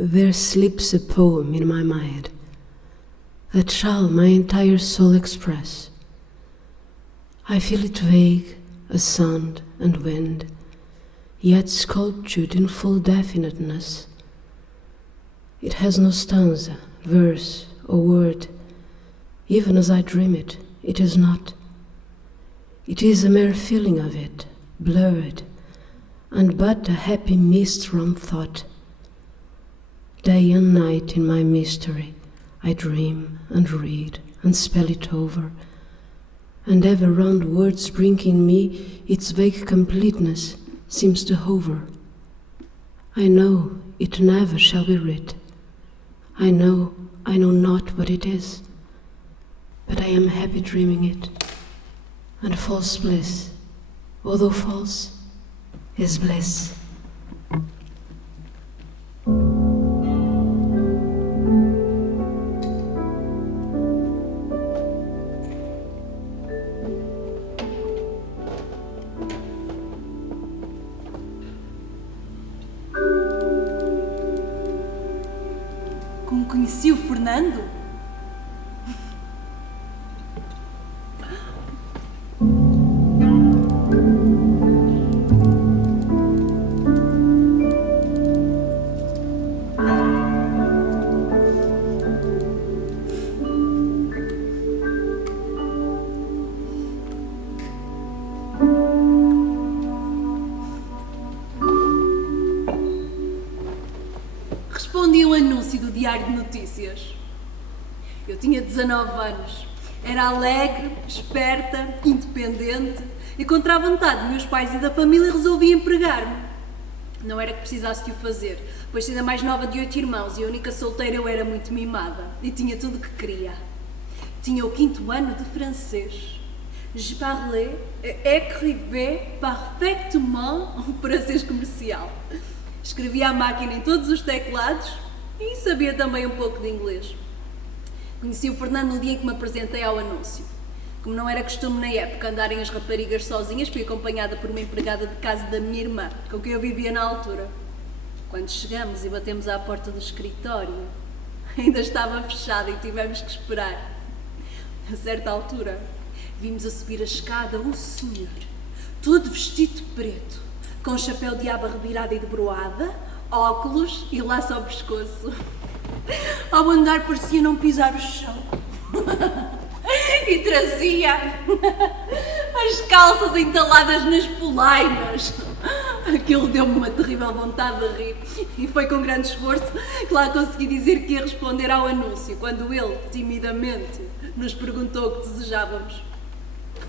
there sleeps a poem in my mind that shall my entire soul express. I feel it vague as sound and wind, yet sculptured in full definiteness. It has no stanza, verse, or word. Even as I dream it, it is not. It is a mere feeling of it, blurred, and but a happy mist from thought. Day and night in my mystery, I dream and read and spell it over, and ever round words bring in me its vague completeness seems to hover. I know it never shall be writ. I know not what it is, but I am happy dreaming it, and false bliss, although false, is bliss. Como conheci o Fernando? Respondi a um anúncio do Diário de Notícias. Eu tinha 19 anos, era alegre, esperta, independente e contra a vontade dos meus pais e da família resolvi empregar-me. Não era que precisasse de o fazer, pois sendo a mais nova de 8 irmãos e a única solteira eu era muito mimada e tinha tudo o que queria. Tinha o 5º ano de francês. Je parlais et écrivais parfaitement um francês comercial. Escrevia à máquina em todos os teclados e sabia também um pouco de inglês. Conheci o Fernando no dia em que me apresentei ao anúncio. Como não era costume na época andarem as raparigas sozinhas, fui acompanhada por uma empregada de casa da minha irmã, com quem eu vivia na altura. Quando chegamos e batemos à porta do escritório, ainda estava fechada e tivemos que esperar. A certa altura, vimos a subir a escada um senhor, todo vestido de preto, com um chapéu de aba revirada e debruada, óculos e laço ao pescoço. Ao andar parecia não pisar o chão. E trazia as calças entaladas nas polainas. Aquilo deu-me uma terrível vontade de rir e foi com grande esforço que lá consegui dizer que ia responder ao anúncio, quando ele, timidamente, nos perguntou o que desejávamos.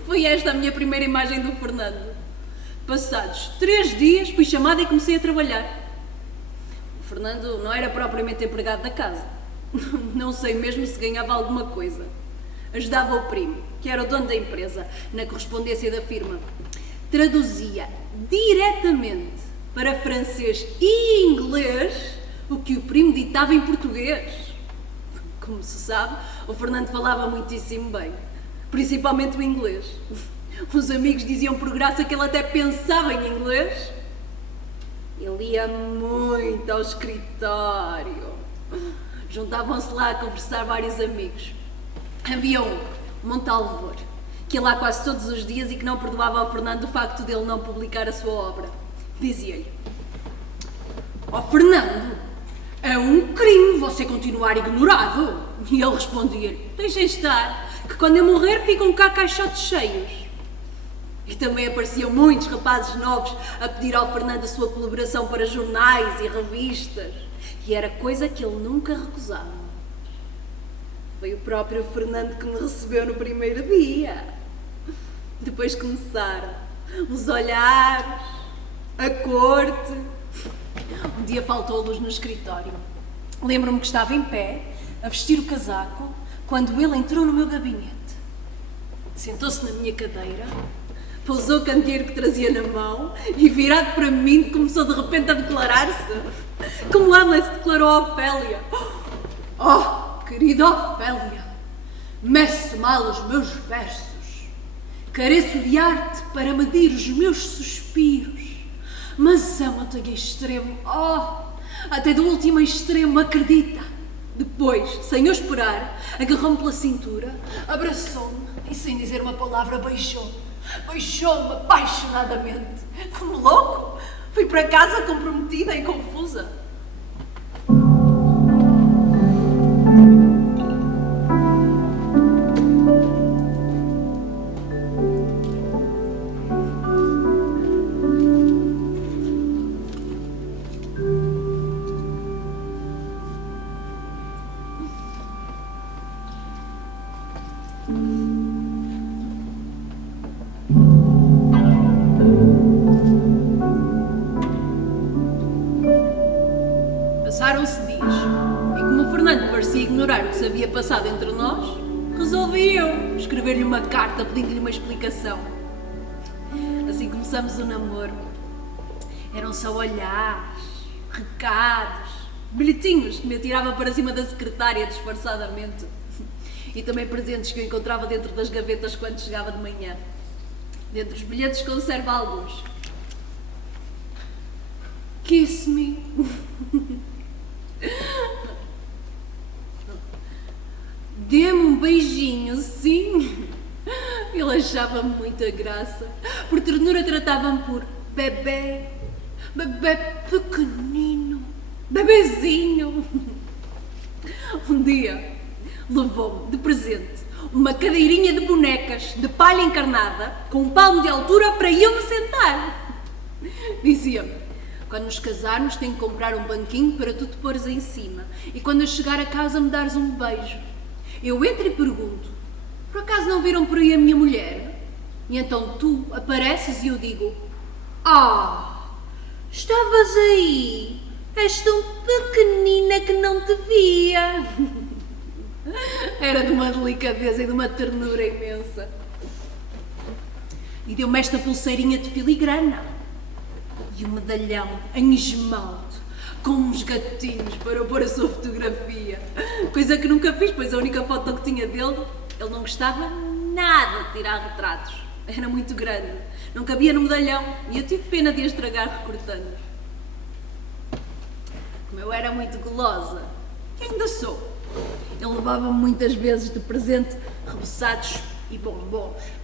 Foi esta a minha primeira imagem do Fernando. Passados 3 dias fui chamada e comecei a trabalhar. O Fernando não era propriamente empregado da casa. Não sei mesmo se ganhava alguma coisa. Ajudava o primo, que era o dono da empresa, na correspondência da firma. Traduzia diretamente para francês e inglês o que o primo ditava em português. Como se sabe, o Fernando falava muitíssimo bem, principalmente o inglês. Os amigos diziam por graça que ele até pensava em inglês. Ele ia muito ao escritório. Juntavam-se lá a conversar vários amigos. Havia um Montalvor, que ia lá quase todos os dias e que não perdoava ao Fernando o facto dele não publicar a sua obra. Dizia-lhe: "Ó Fernando, é um crime você continuar ignorado." E ele respondia-lhe: "Deixem estar, que quando eu morrer ficam cá caixotes cheios." E também apareciam muitos rapazes novos a pedir ao Fernando a sua colaboração para jornais e revistas. E era coisa que ele nunca recusava. Foi o próprio Fernando que me recebeu no primeiro dia. Depois começaram os olhares, a corte. Um dia faltou a luz no escritório. Lembro-me que estava em pé, a vestir o casaco, quando ele entrou no meu gabinete. Sentou-se na minha cadeira, pousou o candeeiro que trazia na mão e, virado para mim, começou de repente a declarar-se. Como Hamlet declarou a Ofélia: "Oh, querida Ofélia, meço mal os meus versos, careço de arte para medir os meus suspiros, mas amo-te em extremo. Oh, Até do último extremo, acredita. Depois, sem eu esperar, agarrou-me pela cintura, abraçou-me e, sem dizer uma palavra, beijou-me. Beijou-me apaixonadamente. Como louco, fui para casa comprometida e confusa. Passaram-se dias, e como o Fernando parecia ignorar o que se havia passado entre nós, resolvi eu escrever-lhe uma carta pedindo-lhe uma explicação. Assim começamos o namoro. Eram só olhares, recados, bilhetinhos que me atirava para cima da secretária disfarçadamente. E também presentes que eu encontrava dentro das gavetas quando chegava de manhã. Dentre os bilhetes conservo alguns. Kiss me. Dê-me um beijinho, sim. Ele achava muita graça. Por ternura tratava-me por bebê. Bebê pequenino. Bebezinho. Um dia levou-me de presente uma cadeirinha de bonecas de palha encarnada com um palmo de altura para eu me sentar. Dizia-me: quando nos casarmos tenho que comprar um banquinho para tu te pôres em cima e quando eu chegar a casa me dares um beijo. Eu entro e pergunto: por acaso não viram por aí a minha mulher? E então tu apareces e eu digo: ah, estavas aí, és tão pequenina que não te via. Era de uma delicadeza e de uma ternura imensa. E deu-me esta pulseirinha de filigrana e um medalhão em esmalte com uns gatinhos para eu pôr a sua fotografia. Coisa que nunca fiz, pois a única foto que tinha dele, ele não gostava nada de tirar retratos. Era muito grande, não cabia no medalhão e eu tive pena de a estragar recortando. Como eu era muito gulosa, e ainda sou, ele levava-me muitas vezes de presente reboçados e bombons.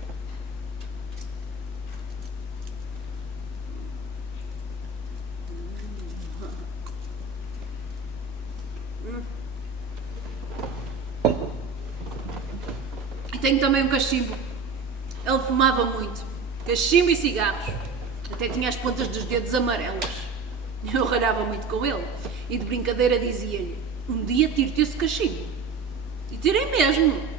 E tenho também um cachimbo. Ele fumava muito. Cachimbo e cigarros. Até tinha as pontas dos dedos amarelas. Eu ralhava muito com ele. E de brincadeira dizia-lhe: um dia tiro-te esse cachimbo. E tirei mesmo.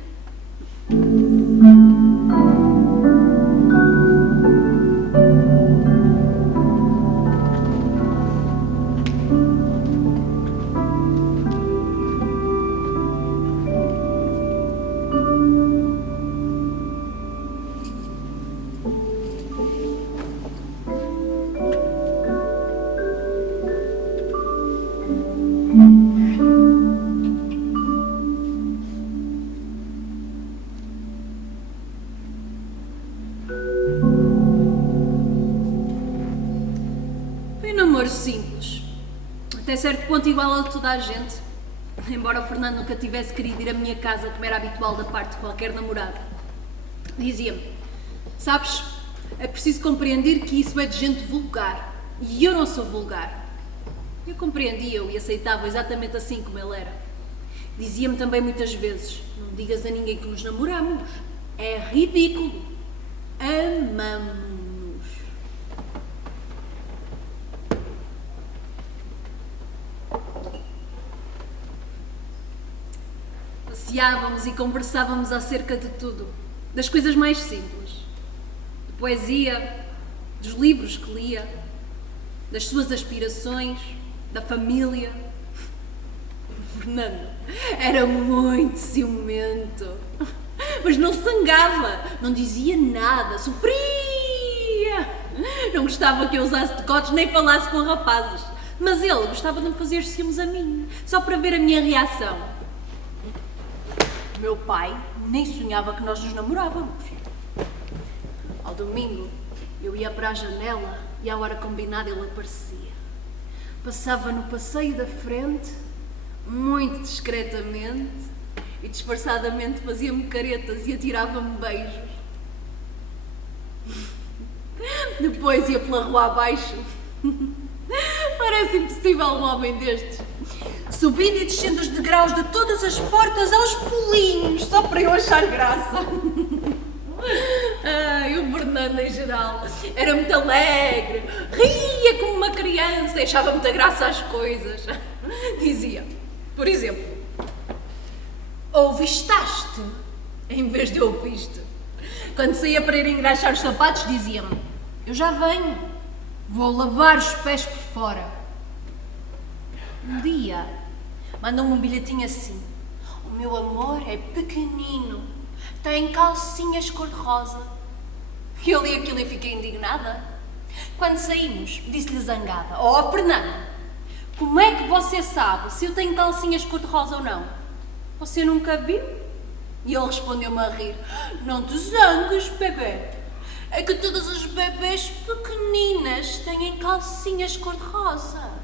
Simples, até certo ponto igual a toda a gente, embora o Fernando nunca tivesse querido ir à minha casa como era habitual da parte de qualquer namorado. Dizia-me: sabes, é preciso compreender que isso é de gente vulgar e eu não sou vulgar. Eu compreendia-o e aceitava exatamente assim como ele era. Dizia-me também muitas vezes: não digas a ninguém que nos namoramos, é ridículo, amamos. Passeávamos e conversávamos acerca de tudo, das coisas mais simples, de poesia, dos livros que lia, das suas aspirações, da família. O Fernando era muito ciumento, mas não zangava, não dizia nada, sofria. Não gostava que eu usasse decotes nem falasse com rapazes, mas ele gostava de me fazer ciúmes a mim, só para ver a minha reação. Meu pai nem sonhava que nós nos namorávamos. Ao domingo, eu ia para a janela e à hora combinada ele aparecia. Passava no passeio da frente, muito discretamente, e disfarçadamente fazia-me caretas e atirava-me beijos. Depois ia pela rua abaixo. Parece impossível um homem destes. Subindo e descendo os degraus de todas as portas aos pulinhos, só para eu achar graça. Ai, o Fernando em geral era muito alegre, ria como uma criança e achava muita graça às coisas. Dizia, por exemplo, ouvistaste, em vez de ouviste. Quando saía para ir engraxar os sapatos, dizia-me, eu já venho, vou lavar os pés por fora. Um dia, mandam-me um bilhetinho assim, o meu amor é pequenino, tem calcinhas cor-de-rosa. E eu li aquilo e fiquei indignada. Quando saímos, disse-lhe zangada, oh Fernando, como é que você sabe se eu tenho calcinhas cor-de-rosa ou não? Você nunca viu? E ele respondeu-me a rir, não te zangues, bebê. É que todas as bebês pequeninas têm calcinhas cor-de-rosa.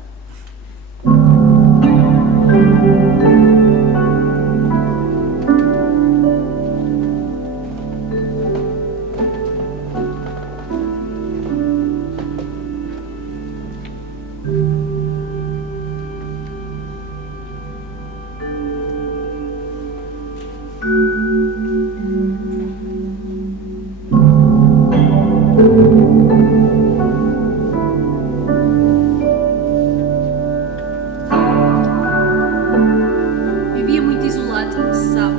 Vivia muito isolado, como se sabe.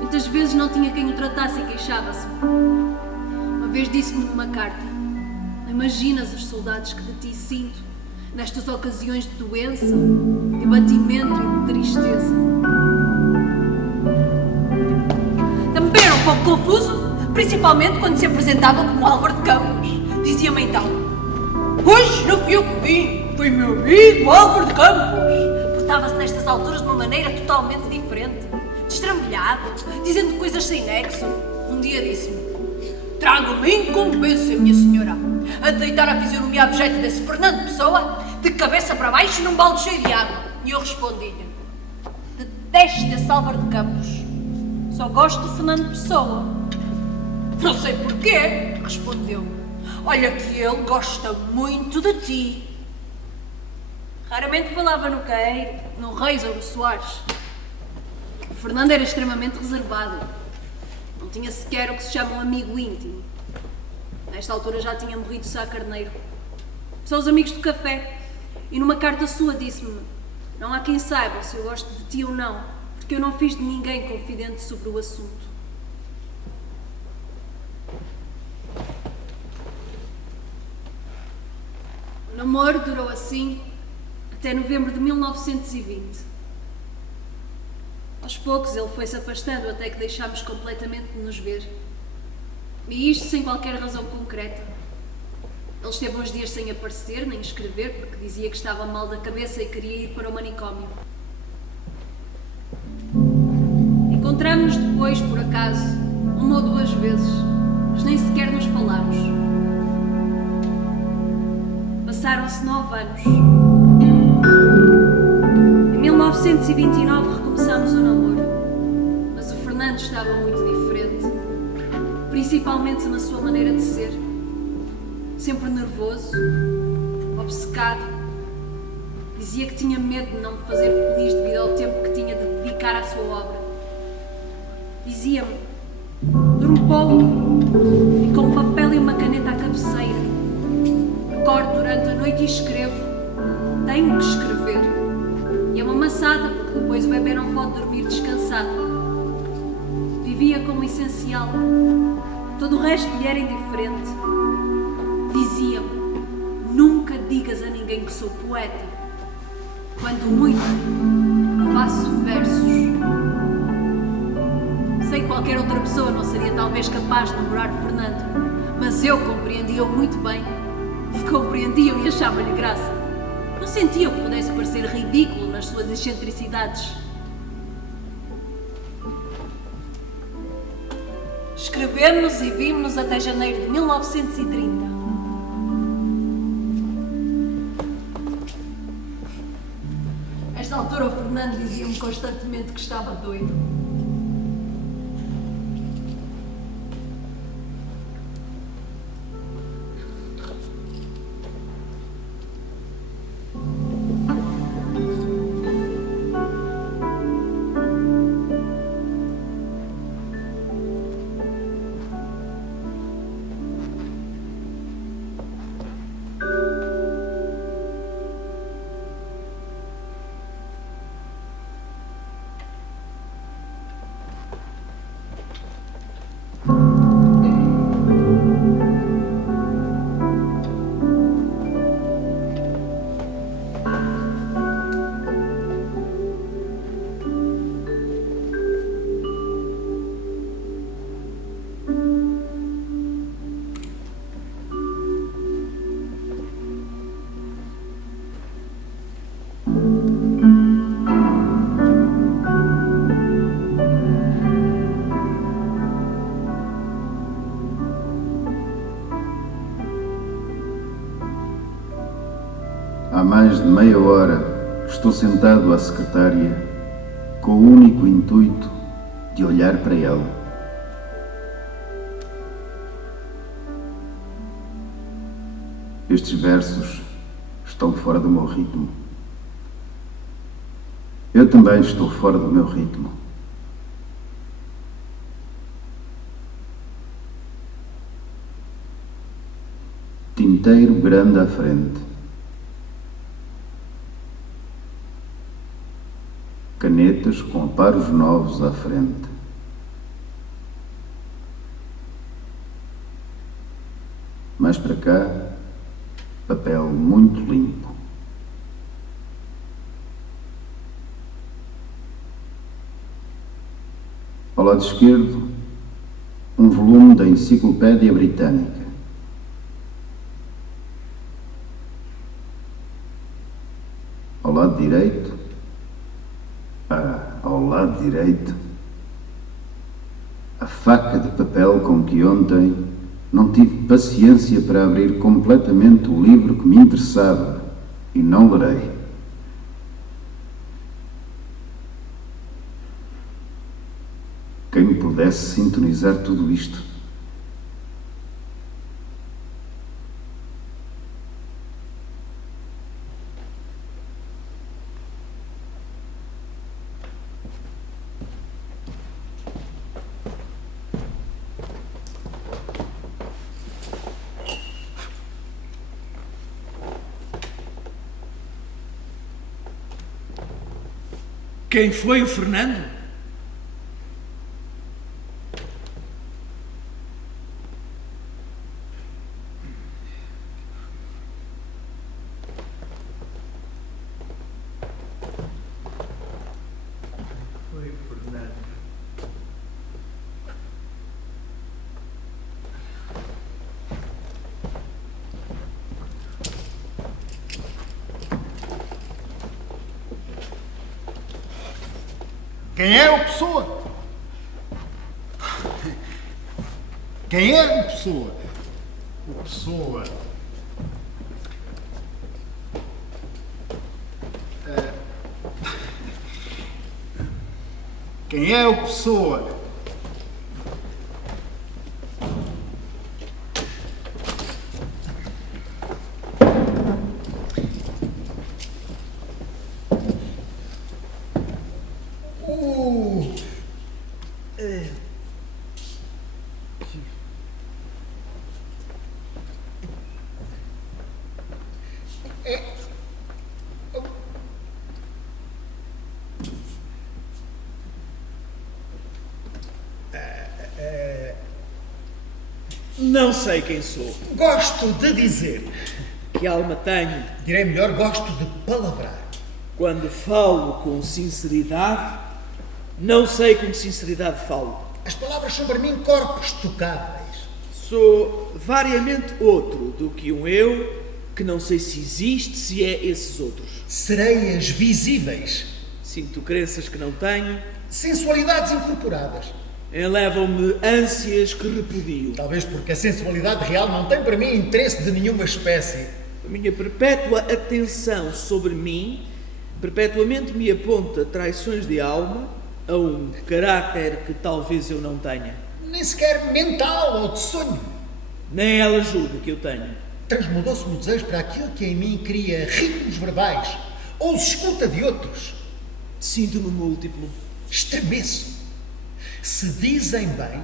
Muitas vezes não tinha quem o tratasse e queixava-se. Uma vez disse-me numa carta, não imaginas os saudades que de ti sinto nestas ocasiões de doença, de abatimento e de tristeza. Também era um pouco confuso, principalmente quando se apresentava como Álvaro de Campos. Dizia-me então, hoje não fui eu que vim, foi meu amigo Álvaro de Campos. Portava-se nestas alturas de uma maneira totalmente diferente, destrambelhado, dizendo coisas sem nexo. Um dia disse-me, trago-me incumbência, minha senhora, a deitar a fisionomia abjeta desse Fernando Pessoa de cabeça para baixo num balde cheio de água. E eu respondi-lhe, detesto esse Álvaro de Campos, só gosto de Fernando Pessoa. Não sei porquê, respondeu. Olha que ele gosta muito de ti. Raramente falava no Caeiro, no Reis ou no Soares. O Fernando era extremamente reservado. Não tinha sequer o que se chama um amigo íntimo. Nesta altura já tinha morrido Sá Carneiro. São os amigos do café. E numa carta sua disse-me, não há quem saiba se eu gosto de ti ou não, porque eu não fiz de ninguém confidente sobre o assunto. O namoro durou assim até novembro de 1920. Aos poucos ele foi-se afastando até que deixámos completamente de nos ver. E isto sem qualquer razão concreta. Ele esteve uns dias sem aparecer nem escrever porque dizia que estava mal da cabeça e queria ir para o manicômio. Encontramos-nos depois, por acaso, uma ou duas vezes, mas nem sequer nos falámos. Passaram-se 9 anos. Em 1929 recomeçámos o namoro, mas o Fernando estava muito diferente, principalmente na sua maneira de ser. Sempre nervoso, obcecado. Dizia que tinha medo de não me fazer feliz devido ao tempo que tinha de dedicar à sua obra. Dizia-me, durmo pouco e com um papel e uma caneta à cabeceira. Acordo durante a noite e escrevo. Tenho que escrever. E é uma maçada, porque depois o bebê não pode dormir descansado. Vivia como essencial. Todo o resto lhe era indiferente. Dizia-me, nunca digas a ninguém que sou poeta. Quando muito, faço versos. Sei que qualquer outra pessoa não seria talvez capaz de namorar Fernando, mas eu compreendia-o muito bem. Compreendia-o e achava-lhe graça. Não sentia que pudesse parecer ridículo nas suas excentricidades. Escrevemos e vimos-nos até janeiro de 1930. Nesta altura o Fernando dizia-me constantemente que estava doido. Há mais de meia hora estou sentado à secretária com o único intuito de olhar para ela. Estes versos estão fora do meu ritmo. Eu também estou fora do meu ritmo. Tinteiro grande à frente. Canetas com aparos novos à frente. Mais para cá, papel muito limpo. Ao lado esquerdo, um volume da Enciclopédia Britânica. Ao lado direito, a faca de papel com que ontem não tive paciência para abrir completamente o livro que me interessava e não lerei. Quem me pudesse sintonizar tudo isto? Quem foi o Fernando? Foi o Fernando. Quem é o Pessoa? Quem é o Pessoa? O Pessoa. Quem é o Pessoa? Não sei quem sou. Gosto de dizer. Que alma tenho. Direi melhor, gosto de palavrar. Quando falo com sinceridade, não sei com que sinceridade falo. As palavras são para mim corpos tocáveis. Sou variamente outro do que um eu, que não sei se existe, se é esses outros. Sereias visíveis. Sinto crenças que não tenho. Sensualidades incorporadas. Elevam-me ânsias que repudio. Talvez porque a sensualidade real não tem para mim interesse de nenhuma espécie. A minha perpétua atenção sobre mim Perpetuamente me aponta traições de alma a um caráter que talvez eu não tenha. Nem sequer mental ou de sonho. Nem ela julga que eu tenho. Transmudou-se no desejo para aquilo que em mim cria ritmos verbais ou os escuta de outros. Sinto-me múltiplo. Estremeço. Se dizem bem,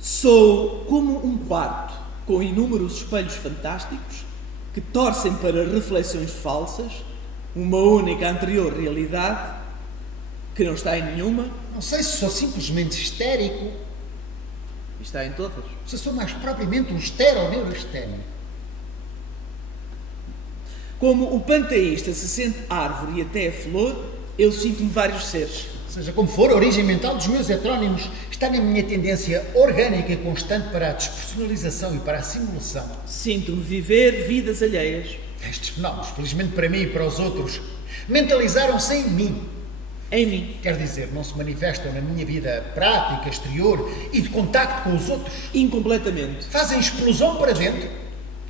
sou como um quarto com inúmeros espelhos fantásticos que torcem para reflexões falsas, uma única anterior realidade que não está em nenhuma. não sei se sou simplesmente histérico, E está em todas. se sou mais propriamente um estero ou neurastênico. Como o panteísta se sente árvore e até flor, eu sinto-me vários seres. Seja como for, a origem mental dos meus heterónimos está na minha tendência orgânica e constante para a despersonalização e para a simulação. Sinto-me viver vidas alheias. Estes fenómenos, felizmente para mim e para os outros, mentalizaram-se em mim. Em mim. Quer dizer, não se manifestam na minha vida prática, exterior e de contacto com os outros. Incompletamente. Fazem explosão para dentro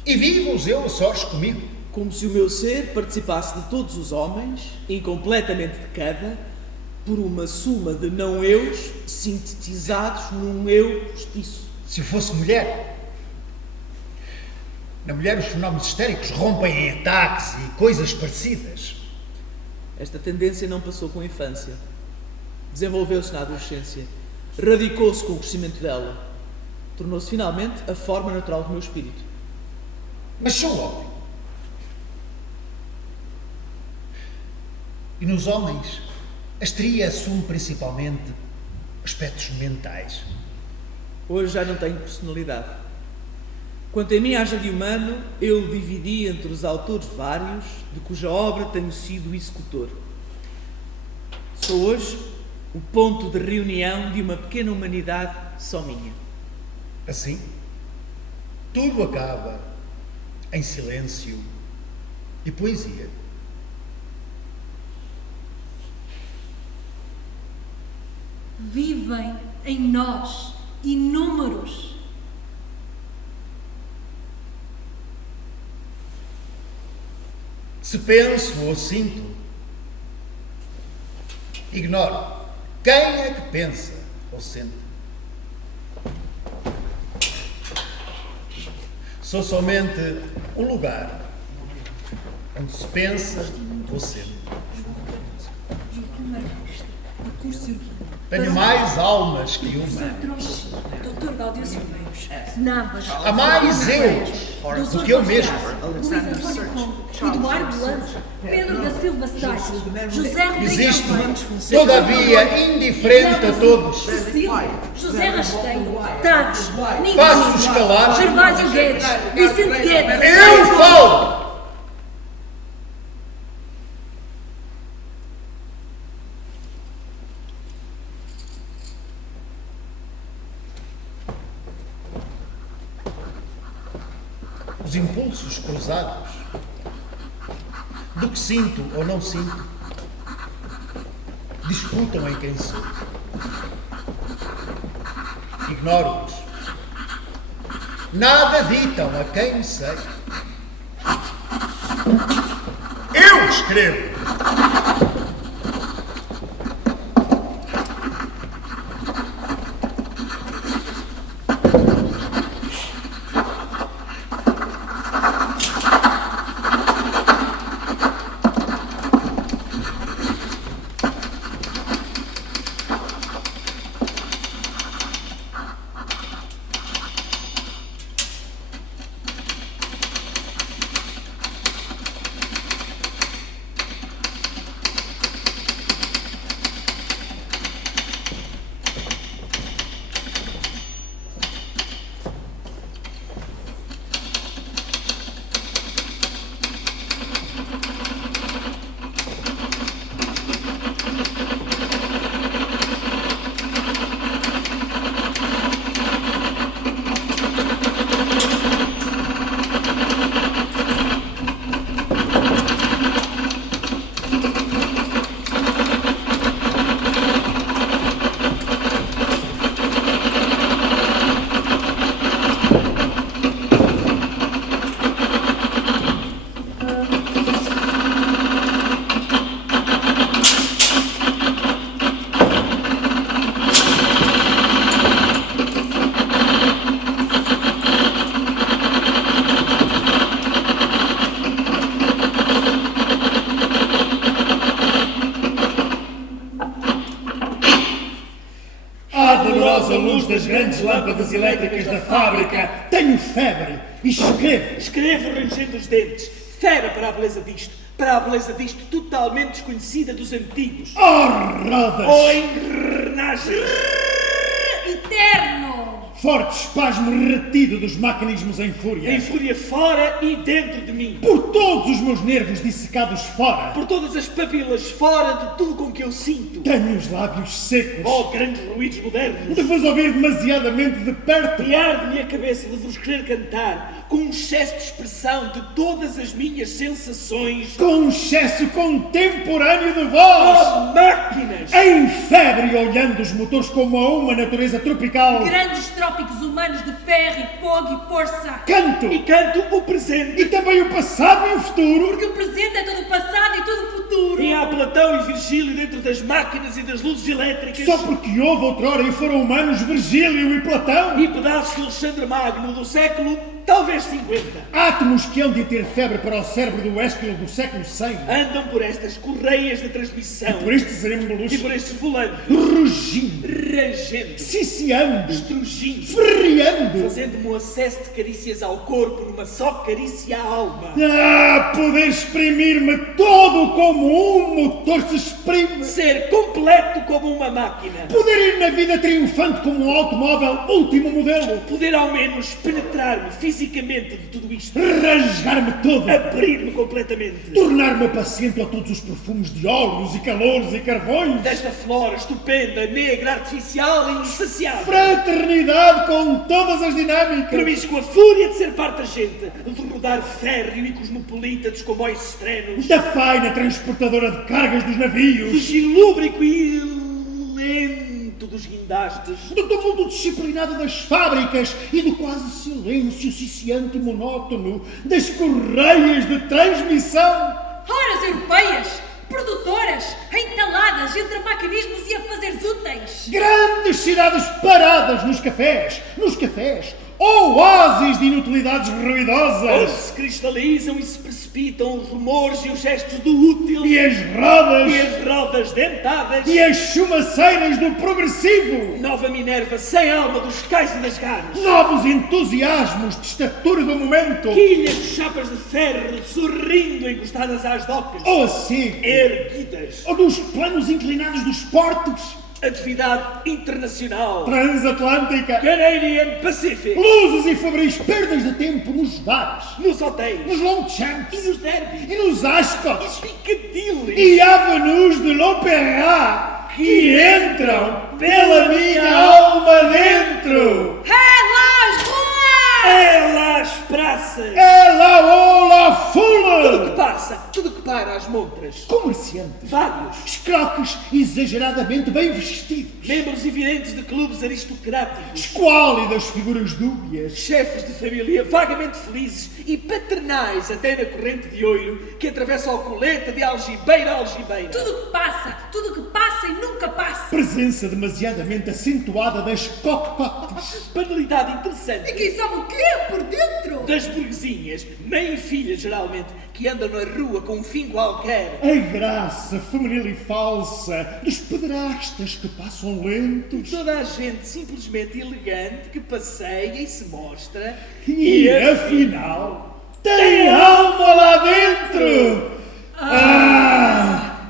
e vivo-os eu a sós comigo. Como se o meu ser participasse de todos os homens, incompletamente de cada, por uma soma de não-eus sintetizados num eu postiço. Se eu fosse mulher. Na mulher os fenómenos histéricos rompem em ataques e coisas parecidas. Esta tendência não passou com a infância. Desenvolveu-se na adolescência. Radicou-se com o crescimento dela. Tornou-se finalmente a forma natural do meu espírito. Mas sou homem. E nos homens, a histeria assume principalmente aspectos mentais. Hoje já não tenho personalidade. Quanto a mim haja de humano, eu o dividi entre os autores vários, de cuja obra tenho sido o executor. Sou hoje o ponto de reunião de uma pequena humanidade só minha. Assim, tudo acaba em silêncio e poesia. Vivem em nós inúmeros. Se penso ou sinto, ignoro quem é que pensa ou sente. Sou somente um lugar onde se pensa ou sente. Tenho mais almas que uma. Doutor Gaudio Silveiros, Navas, Há mais eu do que eu mesmo. Luís António Conde, Eduardo Lança, Pedro da Silva Salles, José Rodrigues Existo, Almeida, todavia indiferente a todos. Cecília, José Rasteiro, Taves, Nico Faço-os calar. Gervásio Guedes, Vicente Guedes, Eu falo! Os impulsos cruzados do que sinto ou não sinto disputam em quem sou. Ignoro-os. Nada ditam a quem sei. Eu escrevo. luz das grandes lâmpadas elétricas da fábrica, tenho febre e escrevo. Escrevo rangendo os dentes. Fera para a beleza disto. Para a beleza disto totalmente desconhecida dos antigos. Oh, rodas! Oh, engrenagem! Eterno! Forte espasmo retido dos mecanismos em fúria. Em fúria fora e dentro de mim. Por todos os meus nervos dissecados fora. Por todas as papilas fora de tudo com que eu sinto. Tenho os lábios secos. Oh, grandes ruídos modernos. De vos ouvir demasiadamente de perto. E arde-me a cabeça de vos querer cantar com um excesso de expressão de todas as minhas sensações. Com um excesso contemporâneo de voz. Oh, máquinas! Em febre, olhando os motores como a uma natureza tropical. Grandes trópicos humanos de ferro e fogo e força. Canto! E canto o presente. E também o passado e o futuro. Porque o presente é todo o passado e todo o futuro. E há Platão e Virgílio dentro das máquinas e das luzes elétricas. Só porque houve outrora e foram humanos Virgílio e Platão. E pedaços de Alexandre Magno do século, talvez 50. Átomos que hão de ter febre para o cérebro do Ésquilo do século 100. Andam por estas correias de transmissão. Por estes êmbolos. E por estes volantes. Rugindo. Rangendo. Ciciando. Estrugindo. Ferreando. Fazendo-me um acesso de carícias ao corpo numa só carícia à alma. Ah, poder exprimir-me todo como um motor se exprime. Ser completo como uma máquina. Poder ir na vida triunfante como um automóvel último modelo. Poder ao menos penetrar-me fisicamente de tudo isto. Rasgar-me todo. Abrir-me completamente. Tornar-me paciente a todos os perfumes de óleos e calores e carvões. Desta flora estupenda, negra, artificial e insaciável. Fraternidade com todas as dinâmicas. Premis com a fúria de ser parte da gente. De rodar férreo e cosmopolita dos comboios estrenos. Da faina transportadora de cargas dos Do navios. gilúbrico e lento dos guindastes. Do tumulto disciplinado das fábricas e do quase silêncio ciciante e monótono das correias de transmissão. Horas europeias, produtoras, entaladas entre mecanismos e afazeres úteis. Grandes cidades paradas nos cafés, oásis de inutilidades Onde ruidosas. se cristalizam e se precipitam os rumores e os gestos do útil. E as rodas dentadas. e as chumaceiras do progressivo. Nova Minerva sem alma dos cais e das garras. Novos entusiasmos de estatura do momento. Quilhas de chapas de ferro sorrindo encostadas às docas. Ou assim, Erguidas. ou dos planos inclinados dos portos. Atividade internacional. Transatlântica. Canadian Pacific. Luzes e febris perdas de tempo nos bares. Nos hotéis. Nos E Longchamps. nos derbys. E nos Ascots. Piccadilly. E avenues de l'Opéra que entram pela minha alma dentro. É lá as ruas! É lá as praças. É lá ola Tudo fula. que passa, tudo que para às montras. Comerciantes. Vários. Escroques exageradamente bem vestidos. Membros evidentes de clubes aristocráticos. Esquálidas figuras dúbias. Chefes de família vagamente felizes e paternais até na corrente de ouro que atravessa o colete de algibeira a algibeira. Tudo que passa e nunca passa. Presença demasiadamente acentuada das cocotes. Banalidade interessante. E quem sabe o quê por dentro? Das burguesinhas, mãe e filha geralmente, que andam na rua com um fim qualquer. A graça feminil e falsa dos pederastas que passam lentos. Toda a gente simplesmente elegante que passeia e se mostra. E afinal, tem alma lá dentro!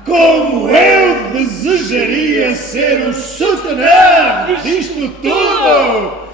Como eu desejaria ser o souteneur disto tudo!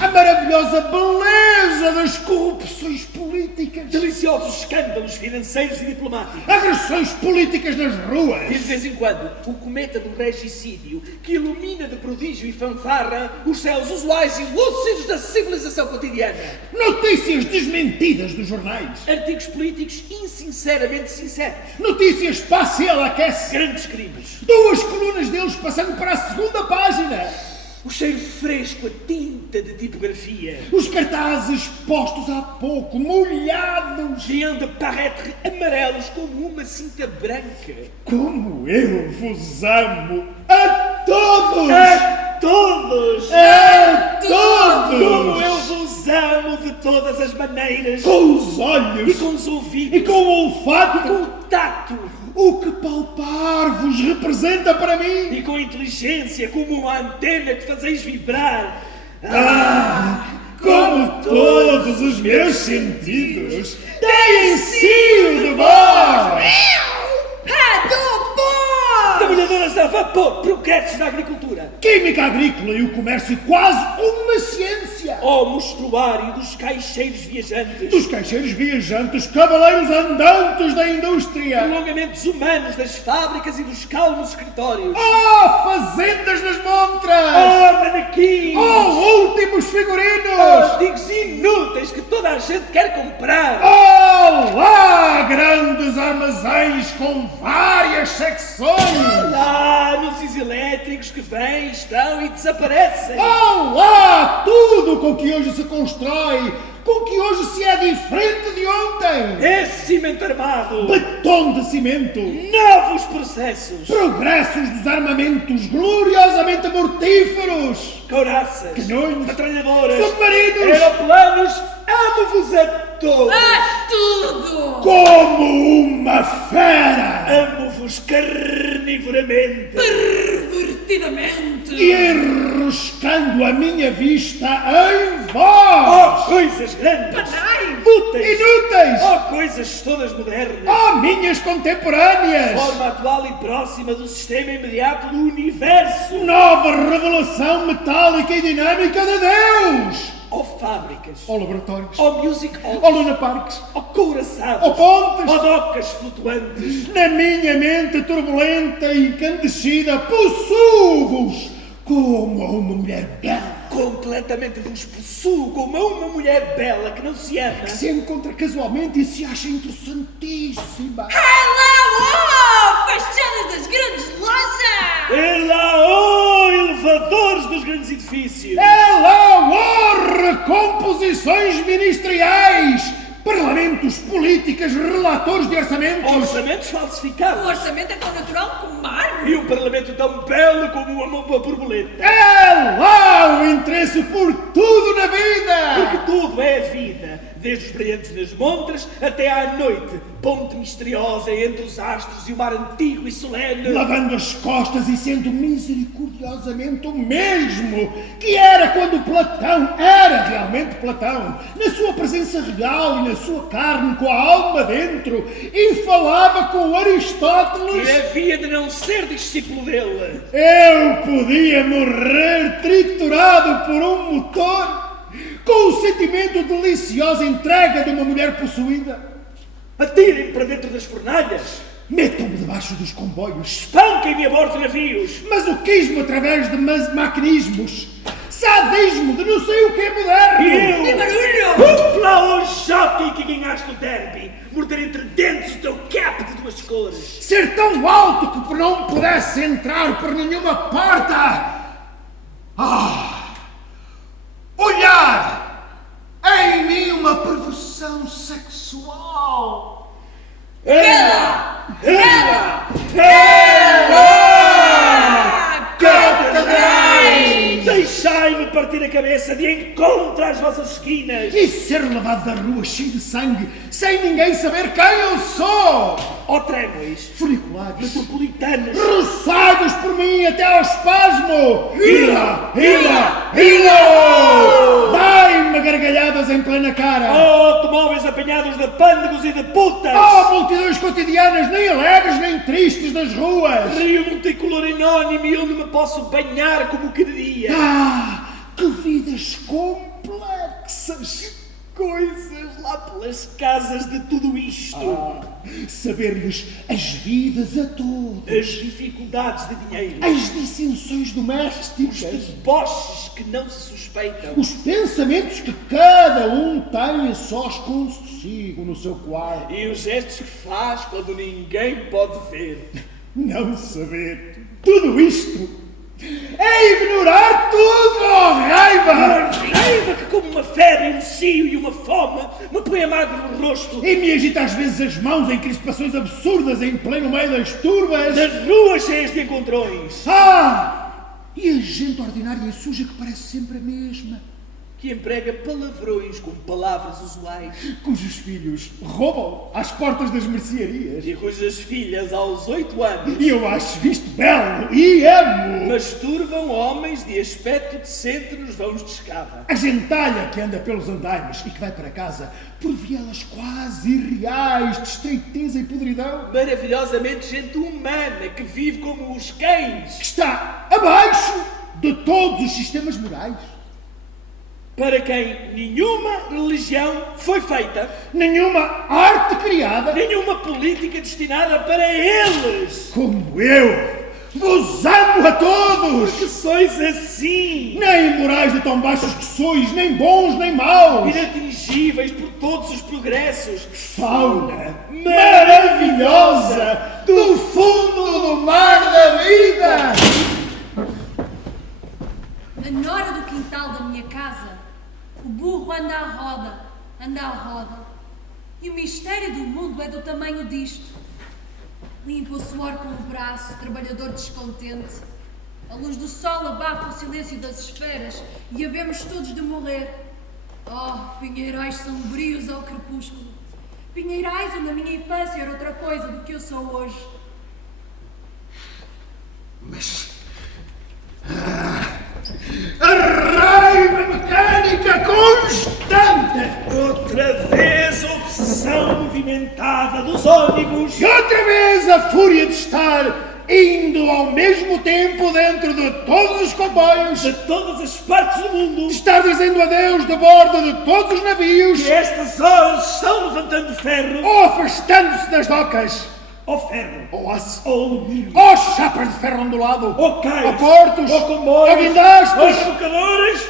A maravilhosa beleza das corrupções políticas! Deliciosos escândalos financeiros e diplomáticos. Agressões políticas nas E ruas! de vez em quando, o cometa do regicídio que ilumina de prodígio e fanfarra os céus usuais e lúcidos da civilização cotidiana. Notícias desmentidas dos jornais! Artigos políticos insinceramente sinceros. Notícias passe-la aquece! Grandes crimes. 2 colunas deles passando para a segunda página! O cheiro fresco, a tinta de tipografia. Os cartazes postos há pouco, molhados! Viam de paraître amarelos como uma cinta branca. Como eu vos amo a todos! A todos! A todos! Como eu vos amo de todas as maneiras. Com os olhos! E com os ouvidos. E com o olfato! E com o tato. o que palpar vos representa para mim? E com inteligência, como uma antena que fazeis vibrar. Como todos os meus sentidos têm cio de voz! Trabalhadoras a vapor, progressos na agricultura. Química agrícola e o comércio quase uma ciência! Ó mostruário dos caixeiros viajantes. Dos caixeiros viajantes, cavaleiros andantes da indústria! Prolongamentos humanos das fábricas e dos calmos escritórios. Fazendas nas montras! Manequins! Últimos figurinos! Artigos inúteis que toda a gente quer comprar. Lá, grandes armazéns com várias secções! Anúncios elétricos que vêm, estão e desaparecem. Lá, tudo com que hoje se constrói, com que hoje se é diferente de ontem! Esse cimento armado. Betom de cimento! Novos processos. Progressos dos armamentos gloriosamente mortíferos! Couraças. Canhões. Metralhadoras. Submarinos. Aeroplanos. Amo-vos a todos. Tudo! Como uma fera! Amo-vos carnivoramente. Pervertidamente! E enroscando a minha vista em vós! Coisas grandes. Banais! Fúteis. Inúteis! Coisas todas modernas. Minhas contemporâneas! Forma atual e próxima do sistema imediato do universo. Nova revelação metálica e dinâmica de Deus! Fábricas. Laboratórios! Music halls. lunaparques! Couraçados. Pontes! Docas flutuantes. Na minha mente turbulenta e incandescida, possuo-vos como uma mulher bela! Completamente vos possuo como uma mulher bela que não se ama. Que se encontra casualmente e se acha interessantíssima! Fachadas das grandes lojas! Elevadores dos grandes edifícios! Recomposições ministeriais! Parlamentos, políticas, relatores de orçamentos! Orçamentos falsificados! O orçamento é tão natural como mar! E um parlamento tão belo como uma borboleta! O interesse por tudo na vida! Porque tudo é vida, desde os brilhantes nas montras até à noite, ponte misteriosa entre os astros e o mar antigo e solene. Lavando as costas e sendo misericordiosamente o mesmo que era quando Platão era realmente Platão, na sua presença real e na sua carne, com a alma dentro, e falava com Aristóteles. E havia de não ser discípulo dele. Eu podia morrer triturado por um motor, com o sentimento deliciosa entrega de uma mulher possuída. Atirem-me para dentro das fornalhas. Metam-me debaixo dos comboios. Espanquem-me a bordo de navios. Masoquismo através de maquinismos. Sadismo de não sei o que é moderno. E barulho! Lá o jockey que ganhaste o derby. Morder entre dentes o teu cap de duas cores. Ser tão alto que não pudesse entrar por nenhuma porta. Olhar em mim uma perversão sexual. Catedrais! Deixai-me partir a cabeça de encontro às vossas esquinas. E ser levado da rua cheio de sangue, sem ninguém saber quem eu sou. Trémois, Funiculares, metropolitanos, roçados por mim até ao espasmo. Ira! Dai-me gargalhadas em plena cara. automóveis apanhados de pândegos e de putas. Multidões cotidianas, nem alegres nem tristes das ruas. Rio multicolor anónimo onde me posso banhar como queria. Que vidas complexas. Coisas lá pelas casas de tudo isto. Saber-lhes as vidas a todos. As dificuldades de dinheiro. As dissensões domésticas. Os deboches que não se suspeitam. Os pensamentos que cada um tem a sós consigo no seu quarto. E os gestos que faz quando ninguém pode ver. Não saber tudo isto é ignorar tudo, raiva! Raiva que como uma febre, um cio e uma fome me põe amargo no rosto. E me agita às vezes as mãos em crispações absurdas em pleno meio das turbas. Das ruas cheias de encontrões. E a gente ordinária e suja que parece sempre a mesma. que emprega palavrões como palavras usuais cujos filhos roubam às portas das mercearias. e cujas filhas aos 8 anos E eu acho isto belo e amo. masturbam homens de aspecto decente nos vãos de escada. A gentalha que anda pelos andaimes e que vai para casa por vielas quase irreais de estreiteza e podridão, Maravilhosamente gente humana que vive como os cães, que está abaixo de todos os sistemas morais. para quem nenhuma religião foi feita, Nenhuma arte criada, nenhuma política destinada para eles. como eu vos amo a todos. Que sois assim, Nem morais de tão baixos que sois, nem bons nem maus. inatingíveis por todos os progressos. Fauna maravilhosa do fundo do mar da vida. Na nora do quintal da minha casa, o burro anda à roda, anda à roda. E o mistério do mundo é do tamanho disto. Limpa o suor com o braço, trabalhador descontente. A luz do sol abafa o silêncio das esferas e havemos todos de morrer. Oh, pinheirais sombrios ao crepúsculo. Pinheirais onde na minha infância era outra coisa do que eu sou hoje. Mas a raiva mecânica constante. Outra vez a obsessão movimentada dos ônibus. E outra vez a fúria de estar indo ao mesmo tempo dentro de todos os comboios. De todas as partes do mundo. De estar dizendo adeus de bordo de todos os navios. Que estas horas estão levantando ferro. Ou afastando-se das docas. Ao ferro. Ou aço. Ao alumínio. Ou chapas de ferro ondulado. Ao cais. Ou portos. Ao comboio. Ou guindastes. Aos rebocadores.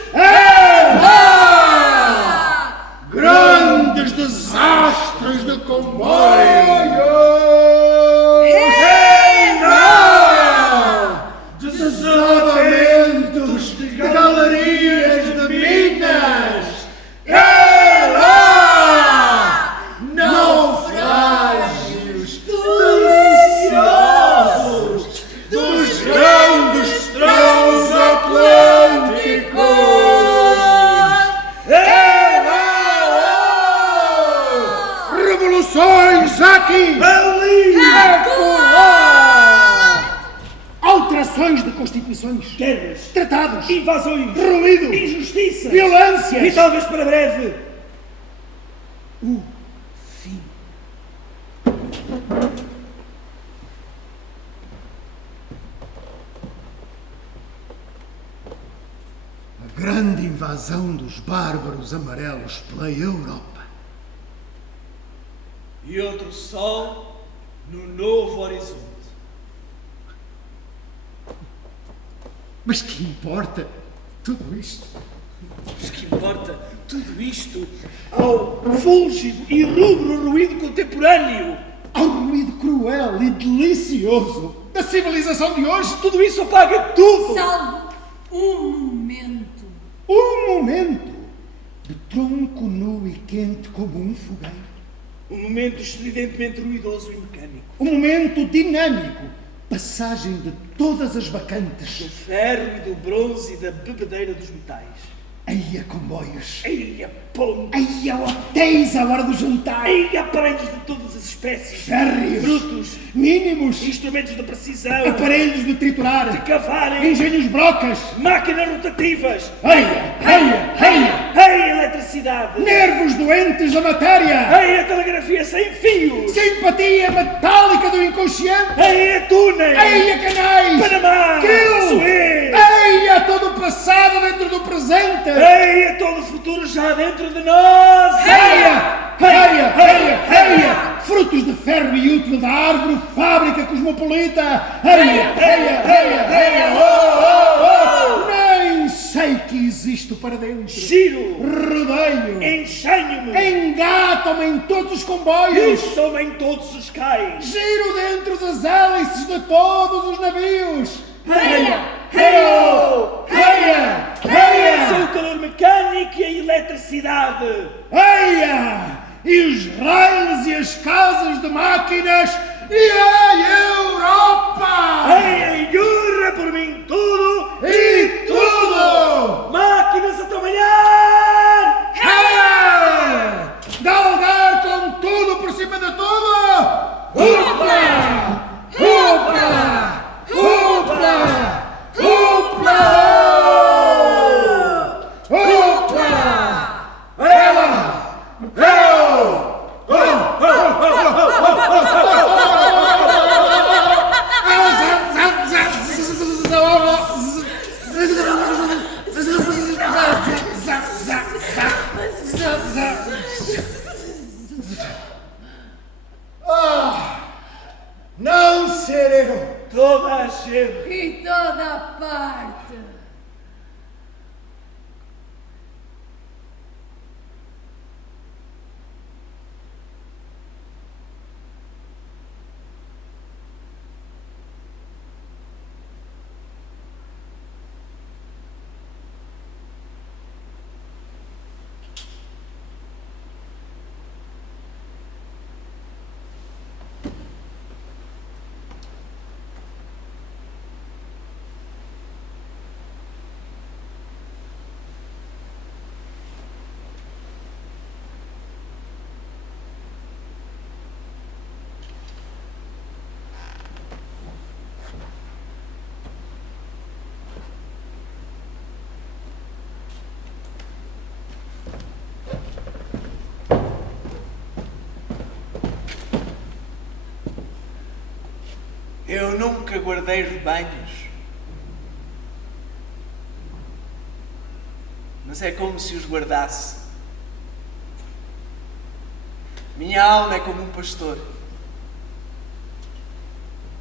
Grandes desastres de comboio! Desabamentos de galerias de minas! Naufrágios deliciosos dos grandes transatlânticos! Revoluções aqui! Ali. Acolá! Alterações de constituições, Guerras. tratados, Invasões. ruído, Injustiça. violências. E talvez para breve. O fim. A grande invasão dos bárbaros amarelos pela Europa. E outro sol no novo horizonte. Mas que importa tudo isto? Mas que importa tudo isto ao fúlgido e rubro ruído contemporâneo? Ao ruído cruel e delicioso da civilização de hoje. Tudo isso apaga tudo. Salvo um momento. Um momento de tronco nu e quente como um fogueiro. Um momento estridentemente ruidoso e mecânico. Um momento dinâmico. Passagem de todas as bacantes. Do ferro e do bronze e da bebedeira dos metais. Eia comboios. Eia pontes. Eia hotéis à hora do jantar. Eia aparelhos de todas as espécies. Férreos. Brutos. Mínimos. Instrumentos de precisão. Aparelhos de triturar. De cavar. Engenhos brocas. Máquinas rotativas. Eia, eia, eia. Eia eletricidade. Nervos doentes da matéria. Eia telegrafia sem fios. Simpatia metálica do inconsciente. Eia túneis. Eia canais. Panamá. Krill. Suez. Eia todo o passado dentro do presente. Eia todo o futuro já dentro de nós. Eia, eia, eia, eia. Frutos de ferro e útil da árvore fábrica cosmopolita. Eia, eia, eia, eia. Oh, oh, oh. Nem sei que existo para dentro. Giro. Rodeio. Engenho-me. Engatam-me em todos os comboios. E sou em todos os cais. Giro dentro das hélices de todos os navios. Eia. Heia! Heia! Heia! Sou o calor mecânico e a eletricidade. Heia! E os rails e as casas de máquinas e a Europa! Eia, jura por mim tudo E tudo! Máquinas a trabalhar! sempre. E toda a parte. Eu nunca guardei rebanhos, mas é como se os guardasse. Minha alma é como um pastor.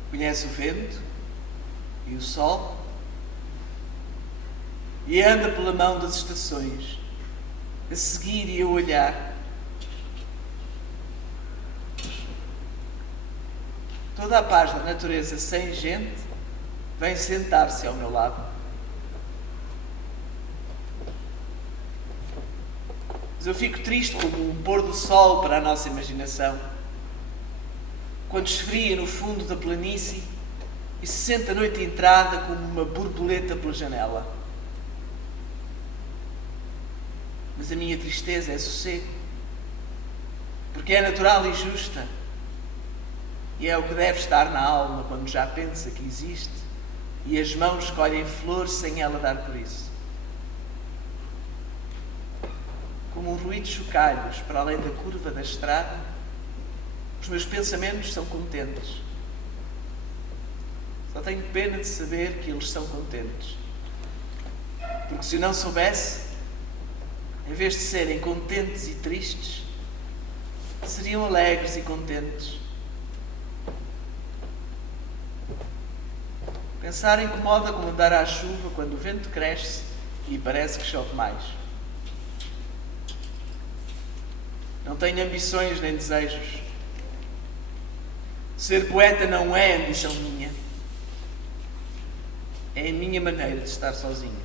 Conhece o vento e o sol e anda pela mão das estações, a seguir e a olhar. Toda a paz da natureza sem gente vem sentar-se ao meu lado. Mas eu fico triste como um pôr do sol para a nossa imaginação, quando esfria no fundo da planície e se sente a noite entrada como uma borboleta pela janela. Mas a minha tristeza é sossego, porque é natural e justa. E é o que deve estar na alma quando já pensa que existe e as mãos escolhem flores sem ela dar por isso. Como um ruído de chocalhos para além da curva da estrada, os meus pensamentos são contentes. Só tenho pena de saber que eles são contentes. Porque se eu não soubesse, em vez de serem contentes e tristes, seriam alegres e contentes. Pensar incomoda como andar à chuva quando o vento cresce e parece que chove mais. Não tenho ambições nem desejos. Ser poeta não é ambição minha. É a minha maneira de estar sozinho.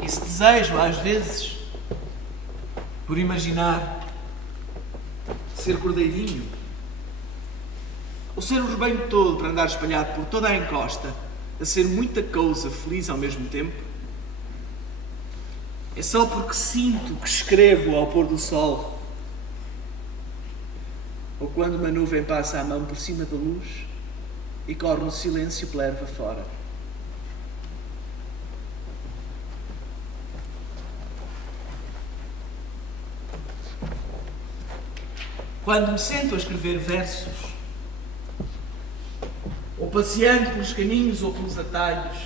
E se desejo, às vezes, por imaginar ser cordeirinho, ou ser o rebanho todo para andar espalhado por toda a encosta, a ser muita coisa feliz ao mesmo tempo, é só porque sinto que escrevo ao pôr do sol, ou quando uma nuvem passa a mão por cima da luz e corre no silêncio pela erva fora. Quando me sento a escrever versos, ou passeando pelos caminhos ou pelos atalhos,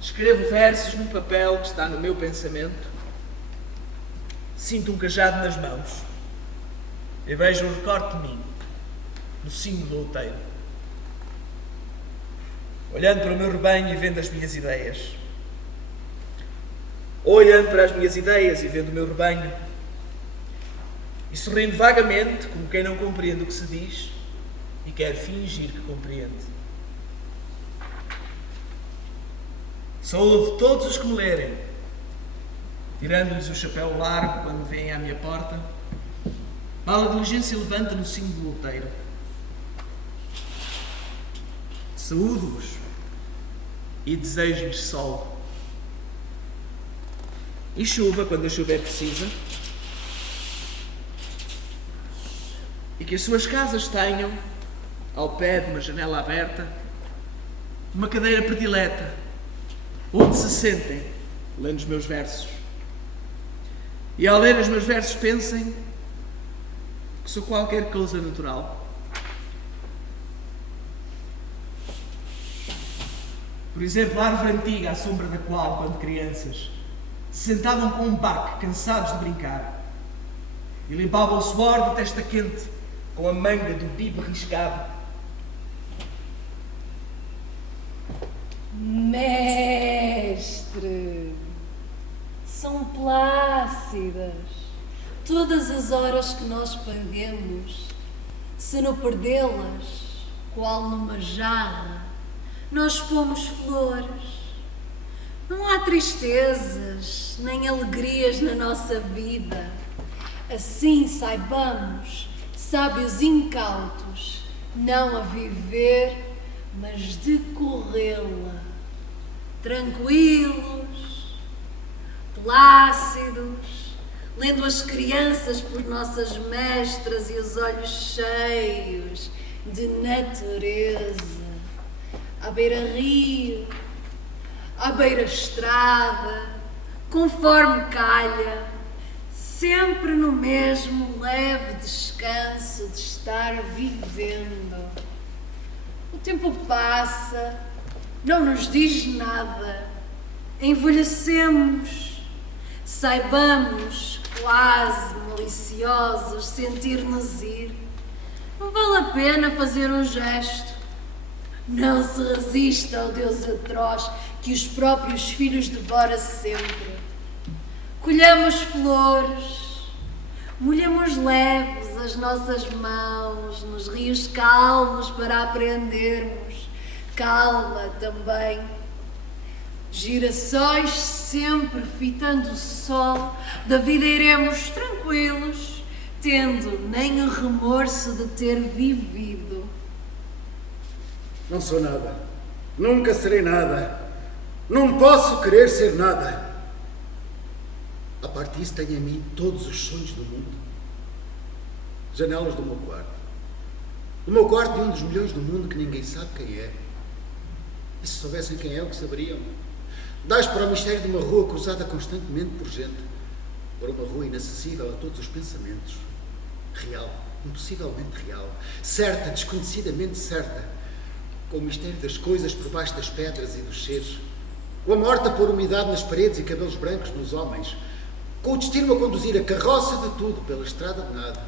escrevo versos no papel que está no meu pensamento, sinto um cajado nas mãos e vejo um recorte de mim no cimo do outeiro, olhando para o meu rebanho e vendo as minhas ideias, ou olhando para as minhas ideias e vendo o meu rebanho, e sorrindo vagamente, como quem não compreende o que se diz e quer fingir que compreende. Saúdo todos os que me lerem, tirando-lhes o chapéu largo quando vêm à minha porta, mal a diligência levanta no cimo do outeiro. Saúdo-os e desejo-lhes sol. E chuva quando a chuva é precisa. E que as suas casas tenham, ao pé de uma janela aberta, uma cadeira predileta, onde se sentem, lendo os meus versos. E ao ler os meus versos pensem que sou qualquer coisa natural. Por exemplo, a árvore antiga, à sombra da qual, quando crianças, se sentavam com um baque, cansados de brincar, e limpava o suor de testa quente com a manga do bibe riscado. Mestre, são plácidas todas as horas que nós perdemos. Se não perdê-las, qual numa jarra, nós pomos flores. Não há tristezas nem alegrias na nossa vida. Assim saibamos, sábios incautos, não a viver, mas decorrê-la, tranquilos, plácidos, lendo as crianças por nossas mestras e os olhos cheios de natureza, à beira-rio, à beira-estrada, conforme calha, sempre no mesmo leve descanso de estar vivendo. O tempo passa, não nos diz nada, envelhecemos, saibamos, quase maliciosos, sentir-nos ir. Não vale a pena fazer um gesto. Não se resista ao Deus atroz que os próprios filhos devora sempre. Colhamos flores, molhamos leves as nossas mãos nos rios calmos para aprendermos. Calma também. Girassóis sempre fitando o sol, da vida iremos tranquilos, tendo nem o remorso de ter vivido. Não sou nada, nunca serei nada, não posso querer ser nada. A parte disso, tenho em mim todos os sonhos do mundo. Janelas do meu quarto. O meu quarto de um dos milhões do mundo que ninguém sabe quem é. E se soubessem quem é, o que saberiam? Dás para o mistério de uma rua cruzada constantemente por gente, para uma rua inacessível a todos os pensamentos. Real, impossivelmente real, certa, desconhecidamente certa, com o mistério das coisas por baixo das pedras e dos seres, com a morte a pôr umidade nas paredes e cabelos brancos nos homens, com o destino a conduzir a carroça de tudo pela estrada de nada.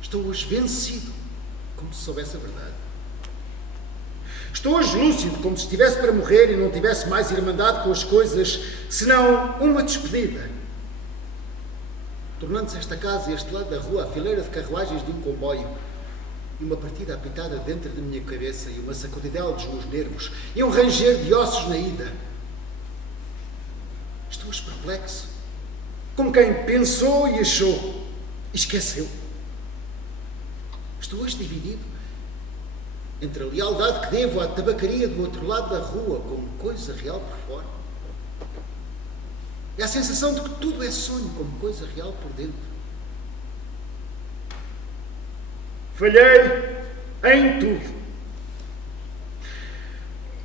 Estou hoje vencido, como se soubesse a verdade. Estou hoje lúcido, como se estivesse para morrer e não tivesse mais irmandade com as coisas, senão uma despedida. Tornando-se esta casa e este lado da rua a fileira de carruagens de um comboio, e uma partida apitada dentro da minha cabeça e uma sacudidela dos meus nervos e um ranger de ossos na ida. Estou hoje perplexo, como quem pensou e achou e esqueceu. Estou hoje dividido entre a lealdade que devo à tabacaria do outro lado da rua como coisa real por fora e a sensação de que tudo é sonho como coisa real por dentro. Falhei em tudo.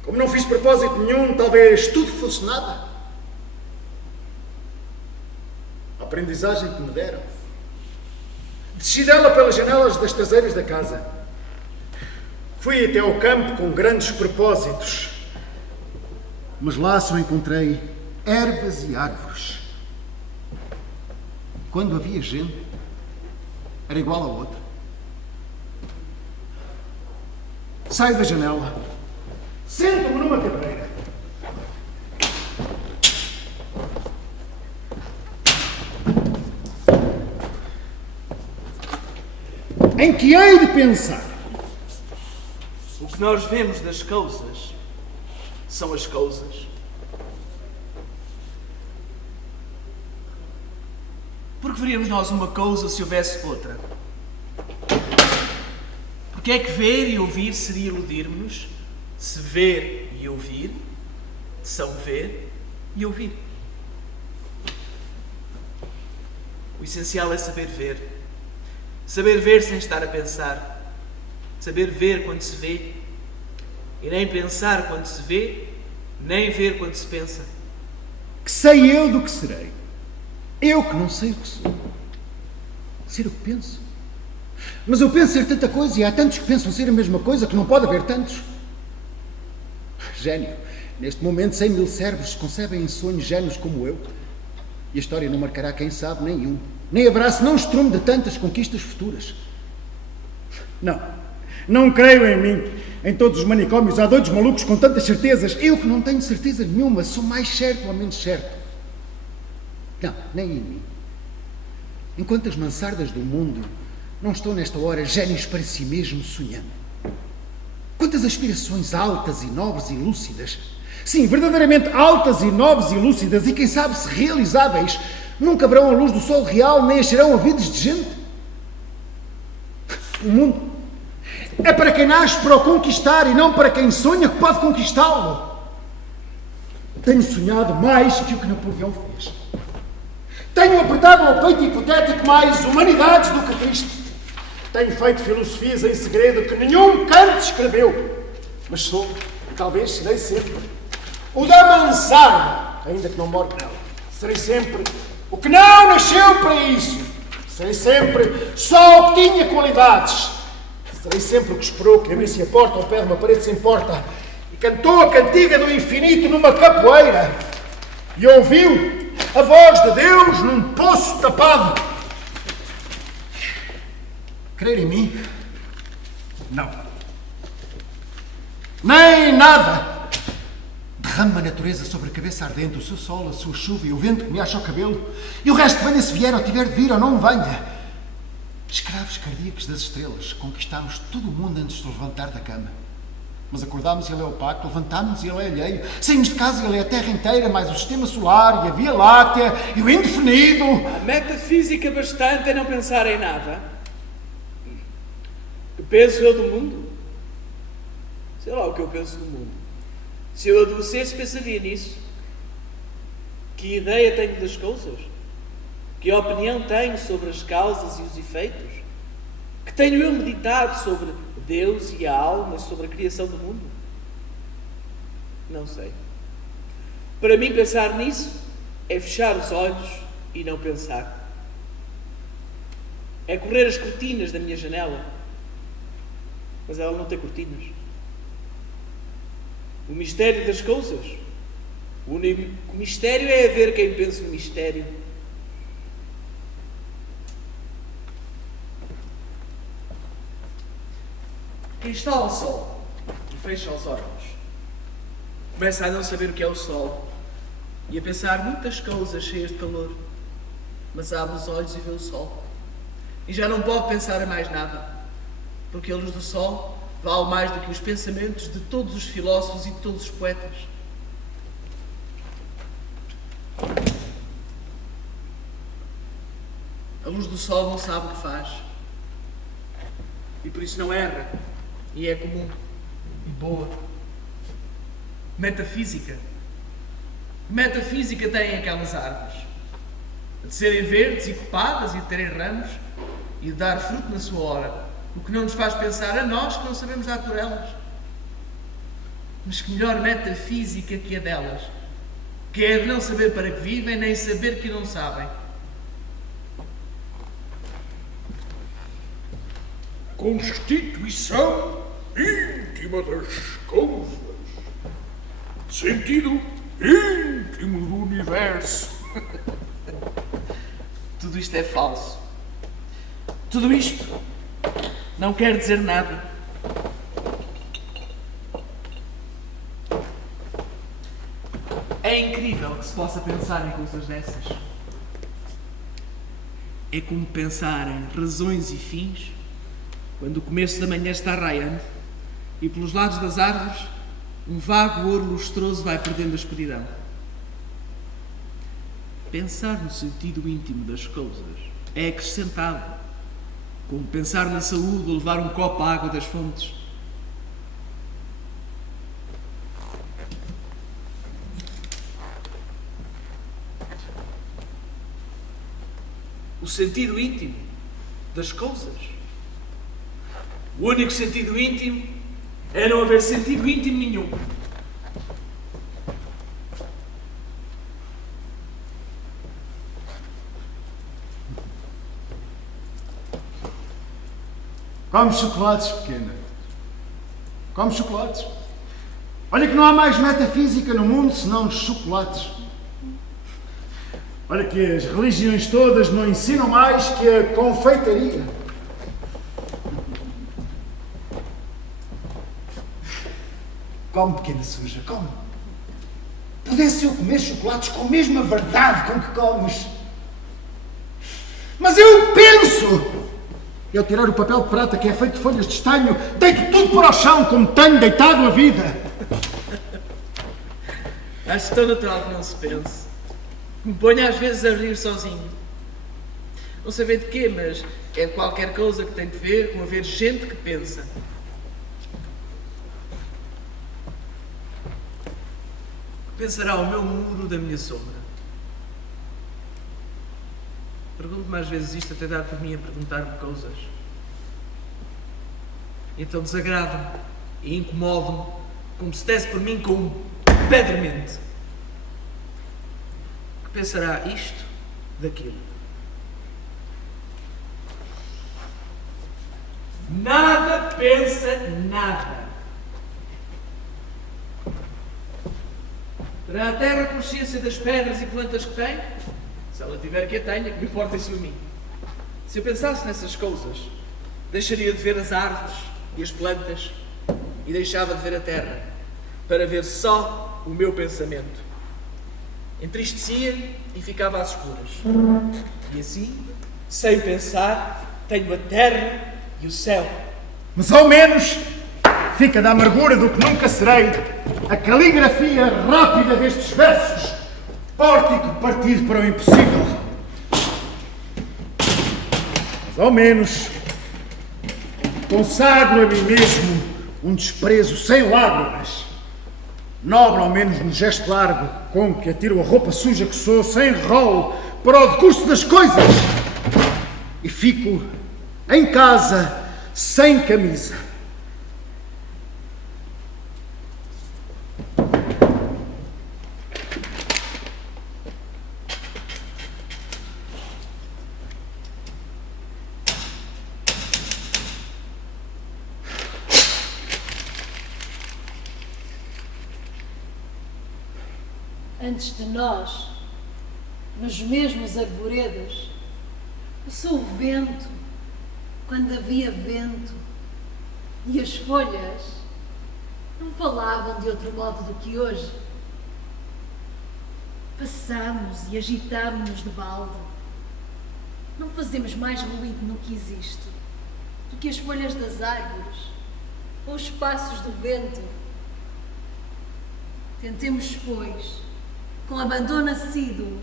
Como não fiz propósito nenhum, talvez tudo fosse nada. A aprendizagem que me deram. Desci dela pelas janelas das traseiras da casa. Fui até ao campo com grandes propósitos. Mas lá só encontrei ervas e árvores. Quando havia gente, era igual a outra. Saio da janela, sento-me numa cadeira. Em que hei de pensar? O que nós vemos das coisas são as coisas. Por que veríamos nós uma coisa se houvesse outra? Porque é que ver e ouvir seria iludir-nos, se ver e ouvir são ver e ouvir. O essencial é saber ver. Saber ver sem estar a pensar. Saber ver quando se vê e nem pensar quando se vê, nem ver quando se pensa. Que sei eu do que serei? Eu que não sei o que sou. Ser o que penso. Mas eu penso ser tanta coisa e há tantos que pensam ser a mesma coisa que não pode haver tantos. Gênio. Neste momento 100.000 cérebros concebem em sonhos génios como eu. E a história não marcará quem sabe nenhum, nem haverá senão estrume de tantas conquistas futuras. Não creio em mim. Em todos os manicômios há doidos malucos com tantas certezas. Eu que não tenho certeza nenhuma, sou mais certo ou menos certo. Não, nem em mim. Enquanto as mansardas do mundo não estão nesta hora génios para si mesmo sonhando. Quantas aspirações altas e nobres e lúcidas, sim, verdadeiramente altas e nobres e lúcidas, e quem sabe se realizáveis, nunca verão a luz do sol real, nem encherão ouvidos de gente. O mundo é para quem nasce para o conquistar e não para quem sonha que pode conquistá-lo. Tenho sonhado mais que o que Napoleão fez. Tenho apertado ao peito hipotético mais humanidades do que Cristo. Tenho feito filosofias em segredo que nenhum Kant escreveu. Mas sou, e talvez serei sempre, o da mansarda, ainda que não more nela. Serei sempre o que não nasceu para isso. Serei sempre só o que tinha qualidades. Serei sempre o que esperou que abrisse a porta ao pé de uma parede sem porta e cantou a cantiga do infinito numa capoeira e ouviu a voz de Deus num poço tapado. Crer em mim? Não. Nem nada. Derrame a natureza sobre a cabeça ardente, o seu sol, a sua chuva e o vento que me acha o cabelo, e o resto venha se vier ou tiver de vir ou não venha. Escravos cardíacos das estrelas, conquistámos todo o mundo antes de levantar da cama. Mas acordámos e ele é opaco, levantámos e ele é alheio. Saímos de casa e ele é a Terra inteira, mais o Sistema Solar e a Via Láctea e o indefinido. A metafísica bastante é não pensar em nada. O que penso eu do mundo? Sei lá o que eu penso do mundo. Se eu adoecesse, pensaria nisso. Que ideia tenho das coisas? Que opinião tenho sobre as causas e os efeitos? Que tenho eu meditado sobre Deus e a alma, sobre a criação do mundo? Não sei. Para mim, pensar nisso é fechar os olhos e não pensar. É correr as cortinas da minha janela. Mas ela não tem cortinas. O mistério das coisas. O único mistério é haver quem pense no mistério. Quem está ao sol e fecha os olhos começa a não saber o que é o sol e a pensar muitas coisas cheias de calor, mas abre os olhos e vê o sol e já não pode pensar em mais nada, porque a luz do sol vale mais do que os pensamentos de todos os filósofos e de todos os poetas. A luz do sol não sabe o que faz e por isso não erra. E é comum e boa. Metafísica. Metafísica tem aquelas árvores de serem verdes e copadas e de terem ramos e de dar fruto na sua hora, o que não nos faz pensar a nós que não sabemos dar por elas. Mas que melhor metafísica que a delas, que é de não saber para que vivem nem saber que não sabem. Constituição íntima das coisas. Sentido íntimo do universo. Tudo isto é falso. Tudo isto não quer dizer nada. É incrível que se possa pensar em coisas dessas. É como pensar em razões e fins quando o começo da manhã está raiando e pelos lados das árvores um vago ouro lustroso vai perdendo a escuridão. Pensar no sentido íntimo das coisas é acrescentado, como pensar na saúde ou levar um copo de água das fontes. O sentido íntimo das coisas. O único sentido íntimo é não haver sentido íntimo nenhum. Come chocolates, pequena. Come chocolates. Olha que não há mais metafísica no mundo senão chocolates. Olha que as religiões todas não ensinam mais que a confeitaria. Come, pequena suja, come. Pudesse eu comer chocolates com a mesma verdade com que comes. Mas eu penso! Eu tirar o papel de prata que é feito de folhas de estanho, deito tudo para o chão como tenho deitado a vida. Acho tão natural que não se pense. Me ponho às vezes a rir sozinho. Não sei bem de quê, mas é de qualquer coisa que tem de ver com haver gente que pensa. O que pensará o meu muro da minha sombra? Pergunto-me às vezes isto até dar por mim a perguntar-me coisas. E então desagrada-me e incomoda-me como se desse por mim com um pedremente. Que pensará isto daquilo? Nada pensa nada. Terá a terra consciência das pedras e plantas que tem? Se ela tiver que a tenha, que me importa isso a mim. Se eu pensasse nessas coisas, deixaria de ver as árvores e as plantas e deixava de ver a terra para ver só o meu pensamento. Entristecia e ficava às escuras. E assim, sem pensar, tenho a terra e o céu. Mas ao menos fica da amargura do que nunca serei a caligrafia rápida destes versos. Pórtico partido para o impossível. Mas ao menos consagro a mim mesmo um desprezo sem lágrimas. Nobre ao menos no gesto largo com que atiro a roupa suja que sou, sem rolo, para o decurso das coisas. E fico em casa sem camisa. Antes de nós, nos mesmos arvoredos, eu sou o vento, quando havia vento, e as folhas não falavam de outro modo do que hoje. Passamos e agitámos-nos de balde. Não fazemos mais ruído no que existe do que as folhas das árvores ou os passos do vento. Tentemos, pois, com abandono assíduo,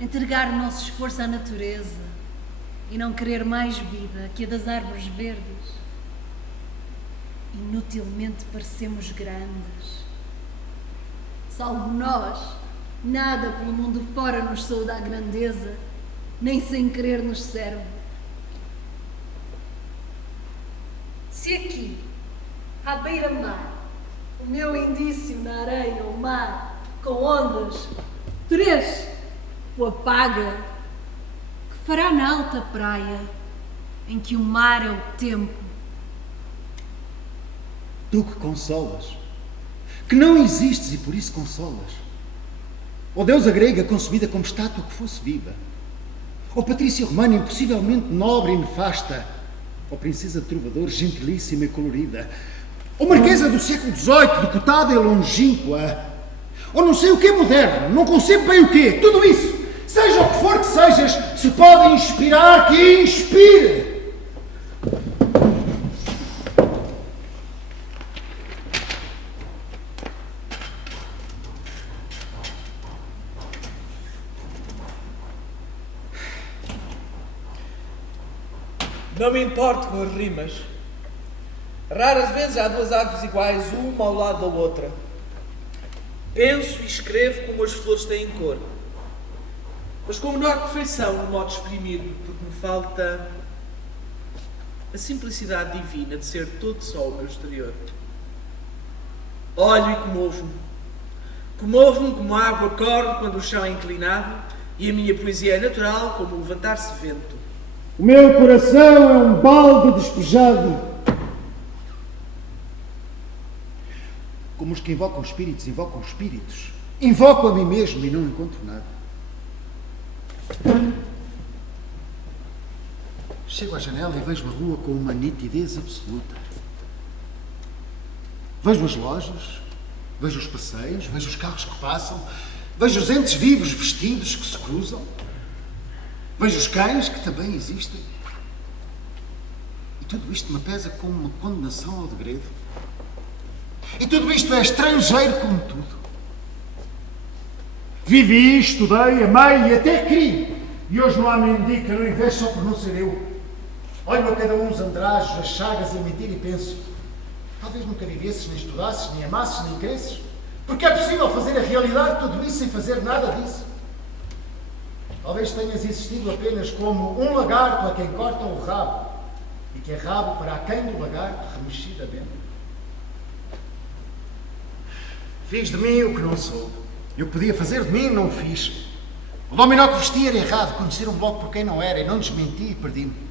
entregar o nosso esforço à natureza e não querer mais vida que a das árvores verdes. Inutilmente parecemos grandes. Salvo nós, nada pelo mundo fora nos saúda a grandeza, nem sem querer nos serve. Se aqui, à beira-mar, o meu indício na areia ou mar, com ondas, 3 o apaga, que fará na alta praia, em que o mar é o tempo. Tu que consolas, que não existes e por isso consolas. Ó deusa grega concebida como estátua que fosse viva, ó patrícia romana impossivelmente nobre e nefasta, ó princesa de trovador gentilíssima e colorida, ó marquesa do século XVIII, decotada e longínqua, ou não sei o que é moderno, não concebo bem o quê, tudo isso, seja o que for que sejas, se pode inspirar, que inspire. Não me importo com as rimas. Raras vezes há 2 árvores iguais, uma ao lado da outra. Penso e escrevo como as flores têm cor. Mas como não há perfeição no modo de exprimir, porque me falta a simplicidade divina de ser todo só o meu exterior. Olho e comovo-me. Comovo-me como a água corre quando o chão é inclinado e a minha poesia é natural como o levantar-se vento. O meu coração é um balde despejado. Como os que invocam espíritos, invocam espíritos. Invoco a mim mesmo e não encontro nada. Chego à janela e vejo a rua com uma nitidez absoluta. Vejo as lojas, vejo os passeios, vejo os carros que passam, vejo os entes vivos vestidos que se cruzam, vejo os cães que também existem. E tudo isto me pesa como uma condenação ao degredo. E tudo isto é estrangeiro como tudo. Vivi, estudei, amei e até criei. E hoje não há mendigo que não inveje só por não ser eu. Olho a cada um os andrajos, as chagas, a mentir e penso: talvez nunca vivesses, nem estudasses, nem amasses, nem cresces. Porque é possível fazer a realidade de tudo isso sem fazer nada disso. Talvez tenhas existido apenas como um lagarto a quem cortam o rabo e que é rabo para aquém do lagarto remexidamente. Fiz de mim o que não sou. Eu podia fazer de mim e não o fiz. O dominó que vestia era errado. Conheceram-me logo por quem não era e não desmenti e perdi-me.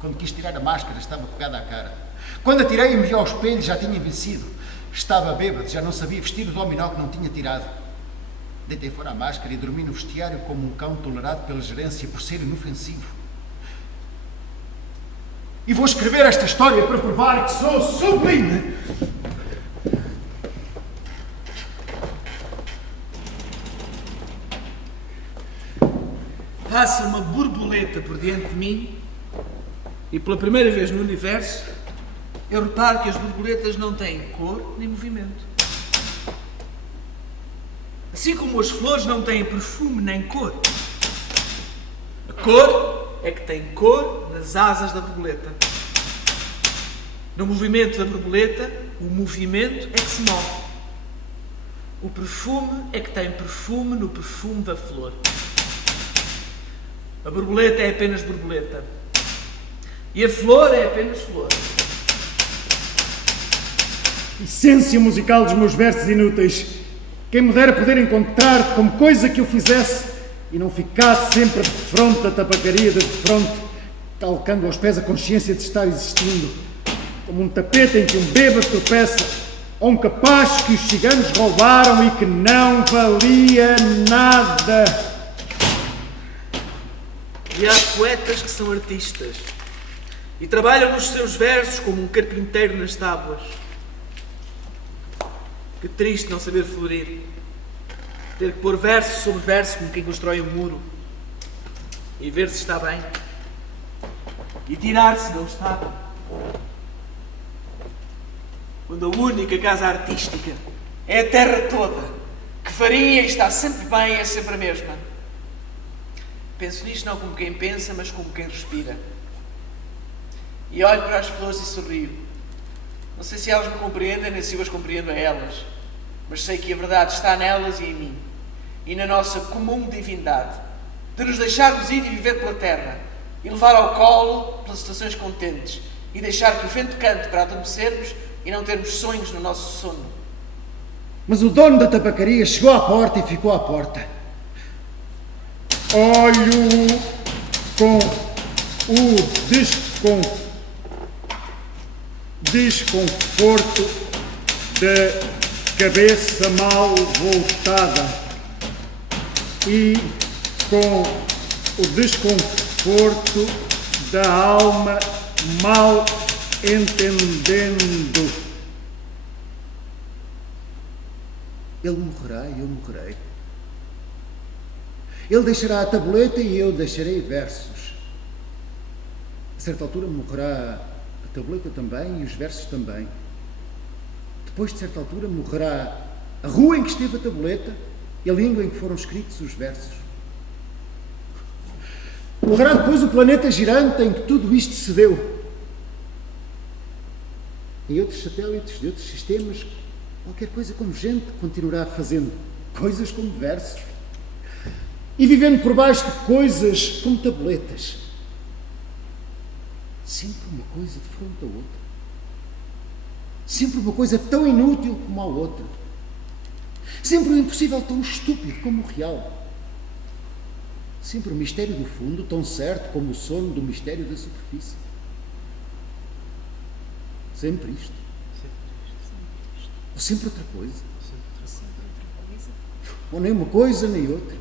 Quando quis tirar a máscara, estava pegada à cara. Quando atirei e me vi ao espelho, já tinha vencido. Estava bêbado, já não sabia vestir o dominó que não tinha tirado. Deitei fora a máscara e dormi no vestiário como um cão tolerado pela gerência por ser inofensivo. E vou escrever esta história para provar que sou sublime. Passa uma borboleta por diante de mim e pela primeira vez no universo eu reparo que as borboletas não têm cor nem movimento. Assim como as flores não têm perfume nem cor. A cor é que tem cor nas asas da borboleta. No movimento da borboleta, o movimento é que se move. O perfume é que tem perfume no perfume da flor. A borboleta é apenas borboleta. E a flor é apenas flor. Essência musical dos meus versos inúteis. Quem me dera poder encontrar-te como coisa que eu fizesse e não ficasse sempre de fronte da tabacaria de fronte, calcando aos pés a consciência de estar existindo, como um tapete em que um bêbado tropeça, ou um capacho que os ciganos roubaram e que não valia nada. E há poetas que são artistas e trabalham nos seus versos como um carpinteiro nas tábuas. Que triste não saber florir, ter que pôr verso sobre verso como quem constrói um muro e ver se está bem e tirar se não está. Quando a única casa artística é a terra toda, que faria e está sempre bem, é sempre a mesma. Penso nisto não como quem pensa, mas como quem respira. E olho para as flores e sorrio. Não sei se elas me compreendem, nem se eu as compreendo a elas, mas sei que a verdade está nelas e em mim, e na nossa comum divindade, de nos deixarmos ir e viver pela terra, e levar ao colo pelas estações contentes, e deixar que o vento cante para adormecermos e não termos sonhos no nosso sono. Mas o dono da tabacaria chegou à porta e ficou à porta. Olho com o desconforto da cabeça mal voltada e com o desconforto da alma mal entendendo. Ele morrerá e eu morrerei. Ele deixará a tabuleta e eu deixarei versos. A certa altura morrerá a tabuleta também e os versos também. Depois, de certa altura, morrerá a rua em que esteve a tabuleta e a língua em que foram escritos os versos. Morrerá depois o planeta girante em que tudo isto se deu. Em outros satélites de outros sistemas, qualquer coisa como gente continuará fazendo coisas como versos. E vivendo por baixo de coisas como tabuletas. Sempre uma coisa de frente à outra. Sempre uma coisa tão inútil como a outra. Sempre um impossível tão estúpido como o real. Sempre o mistério do fundo tão certo como o sono do mistério da superfície. Sempre isto. Ou sempre outra coisa. Ou nem uma coisa nem outra.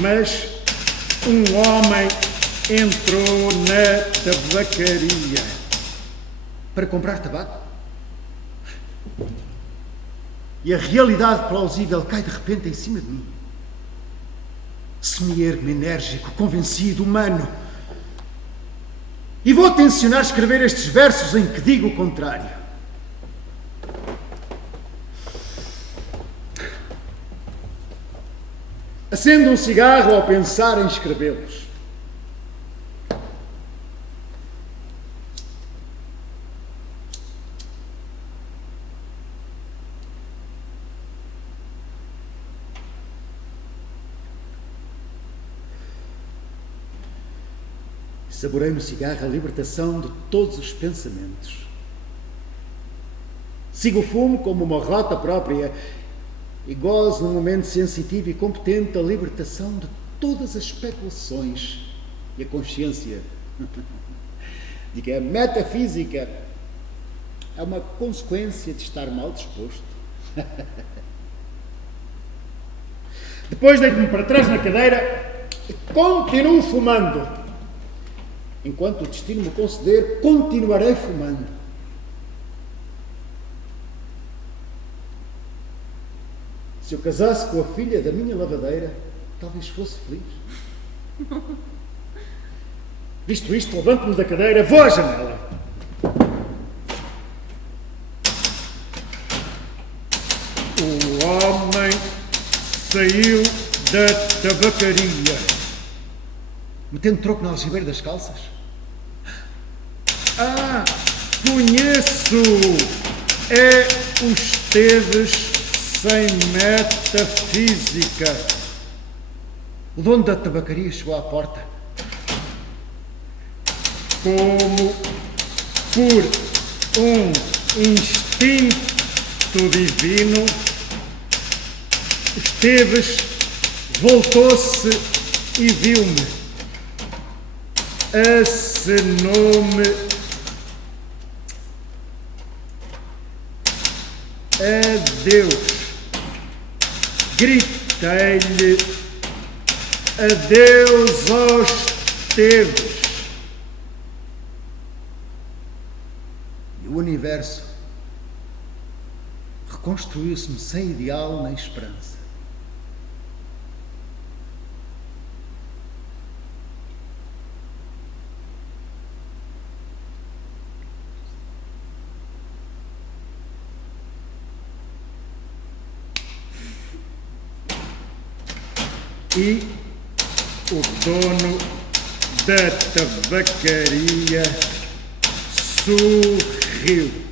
Mas um homem entrou na tabacaria para comprar tabaco. E a realidade plausível cai de repente em cima de mim. Se me ergo enérgico, convencido, humano, e vou tencionar escrever estes versos em que digo o contrário. Acendo um cigarro ao pensar em escrevê-los. Saborei no cigarro a libertação de todos os pensamentos. Sigo o fumo como uma rota própria e gozo num momento sensitivo e competente a libertação de todas as especulações e a consciência de que a metafísica é uma consequência de estar mal disposto. Depois deito-me para trás na cadeira e continuo fumando. Enquanto o destino me conceder, continuarei fumando. Se eu casasse com a filha da minha lavadeira, talvez fosse feliz. Visto isto, levanto-me da cadeira, vou à janela. O homem saiu da tabacaria, metendo troco na algibeira das calças. Ah, conheço! É o Esteves sem metafísica. O dono da tabacaria chegou à porta. Como por um instinto divino, Esteves voltou-se e viu-me. Acenou-me. Adeus. Gritei-lhe adeus aos Esteves. E o universo reconstruiu-se-me sem ideal nem esperança. E o dono da tabacaria sorriu.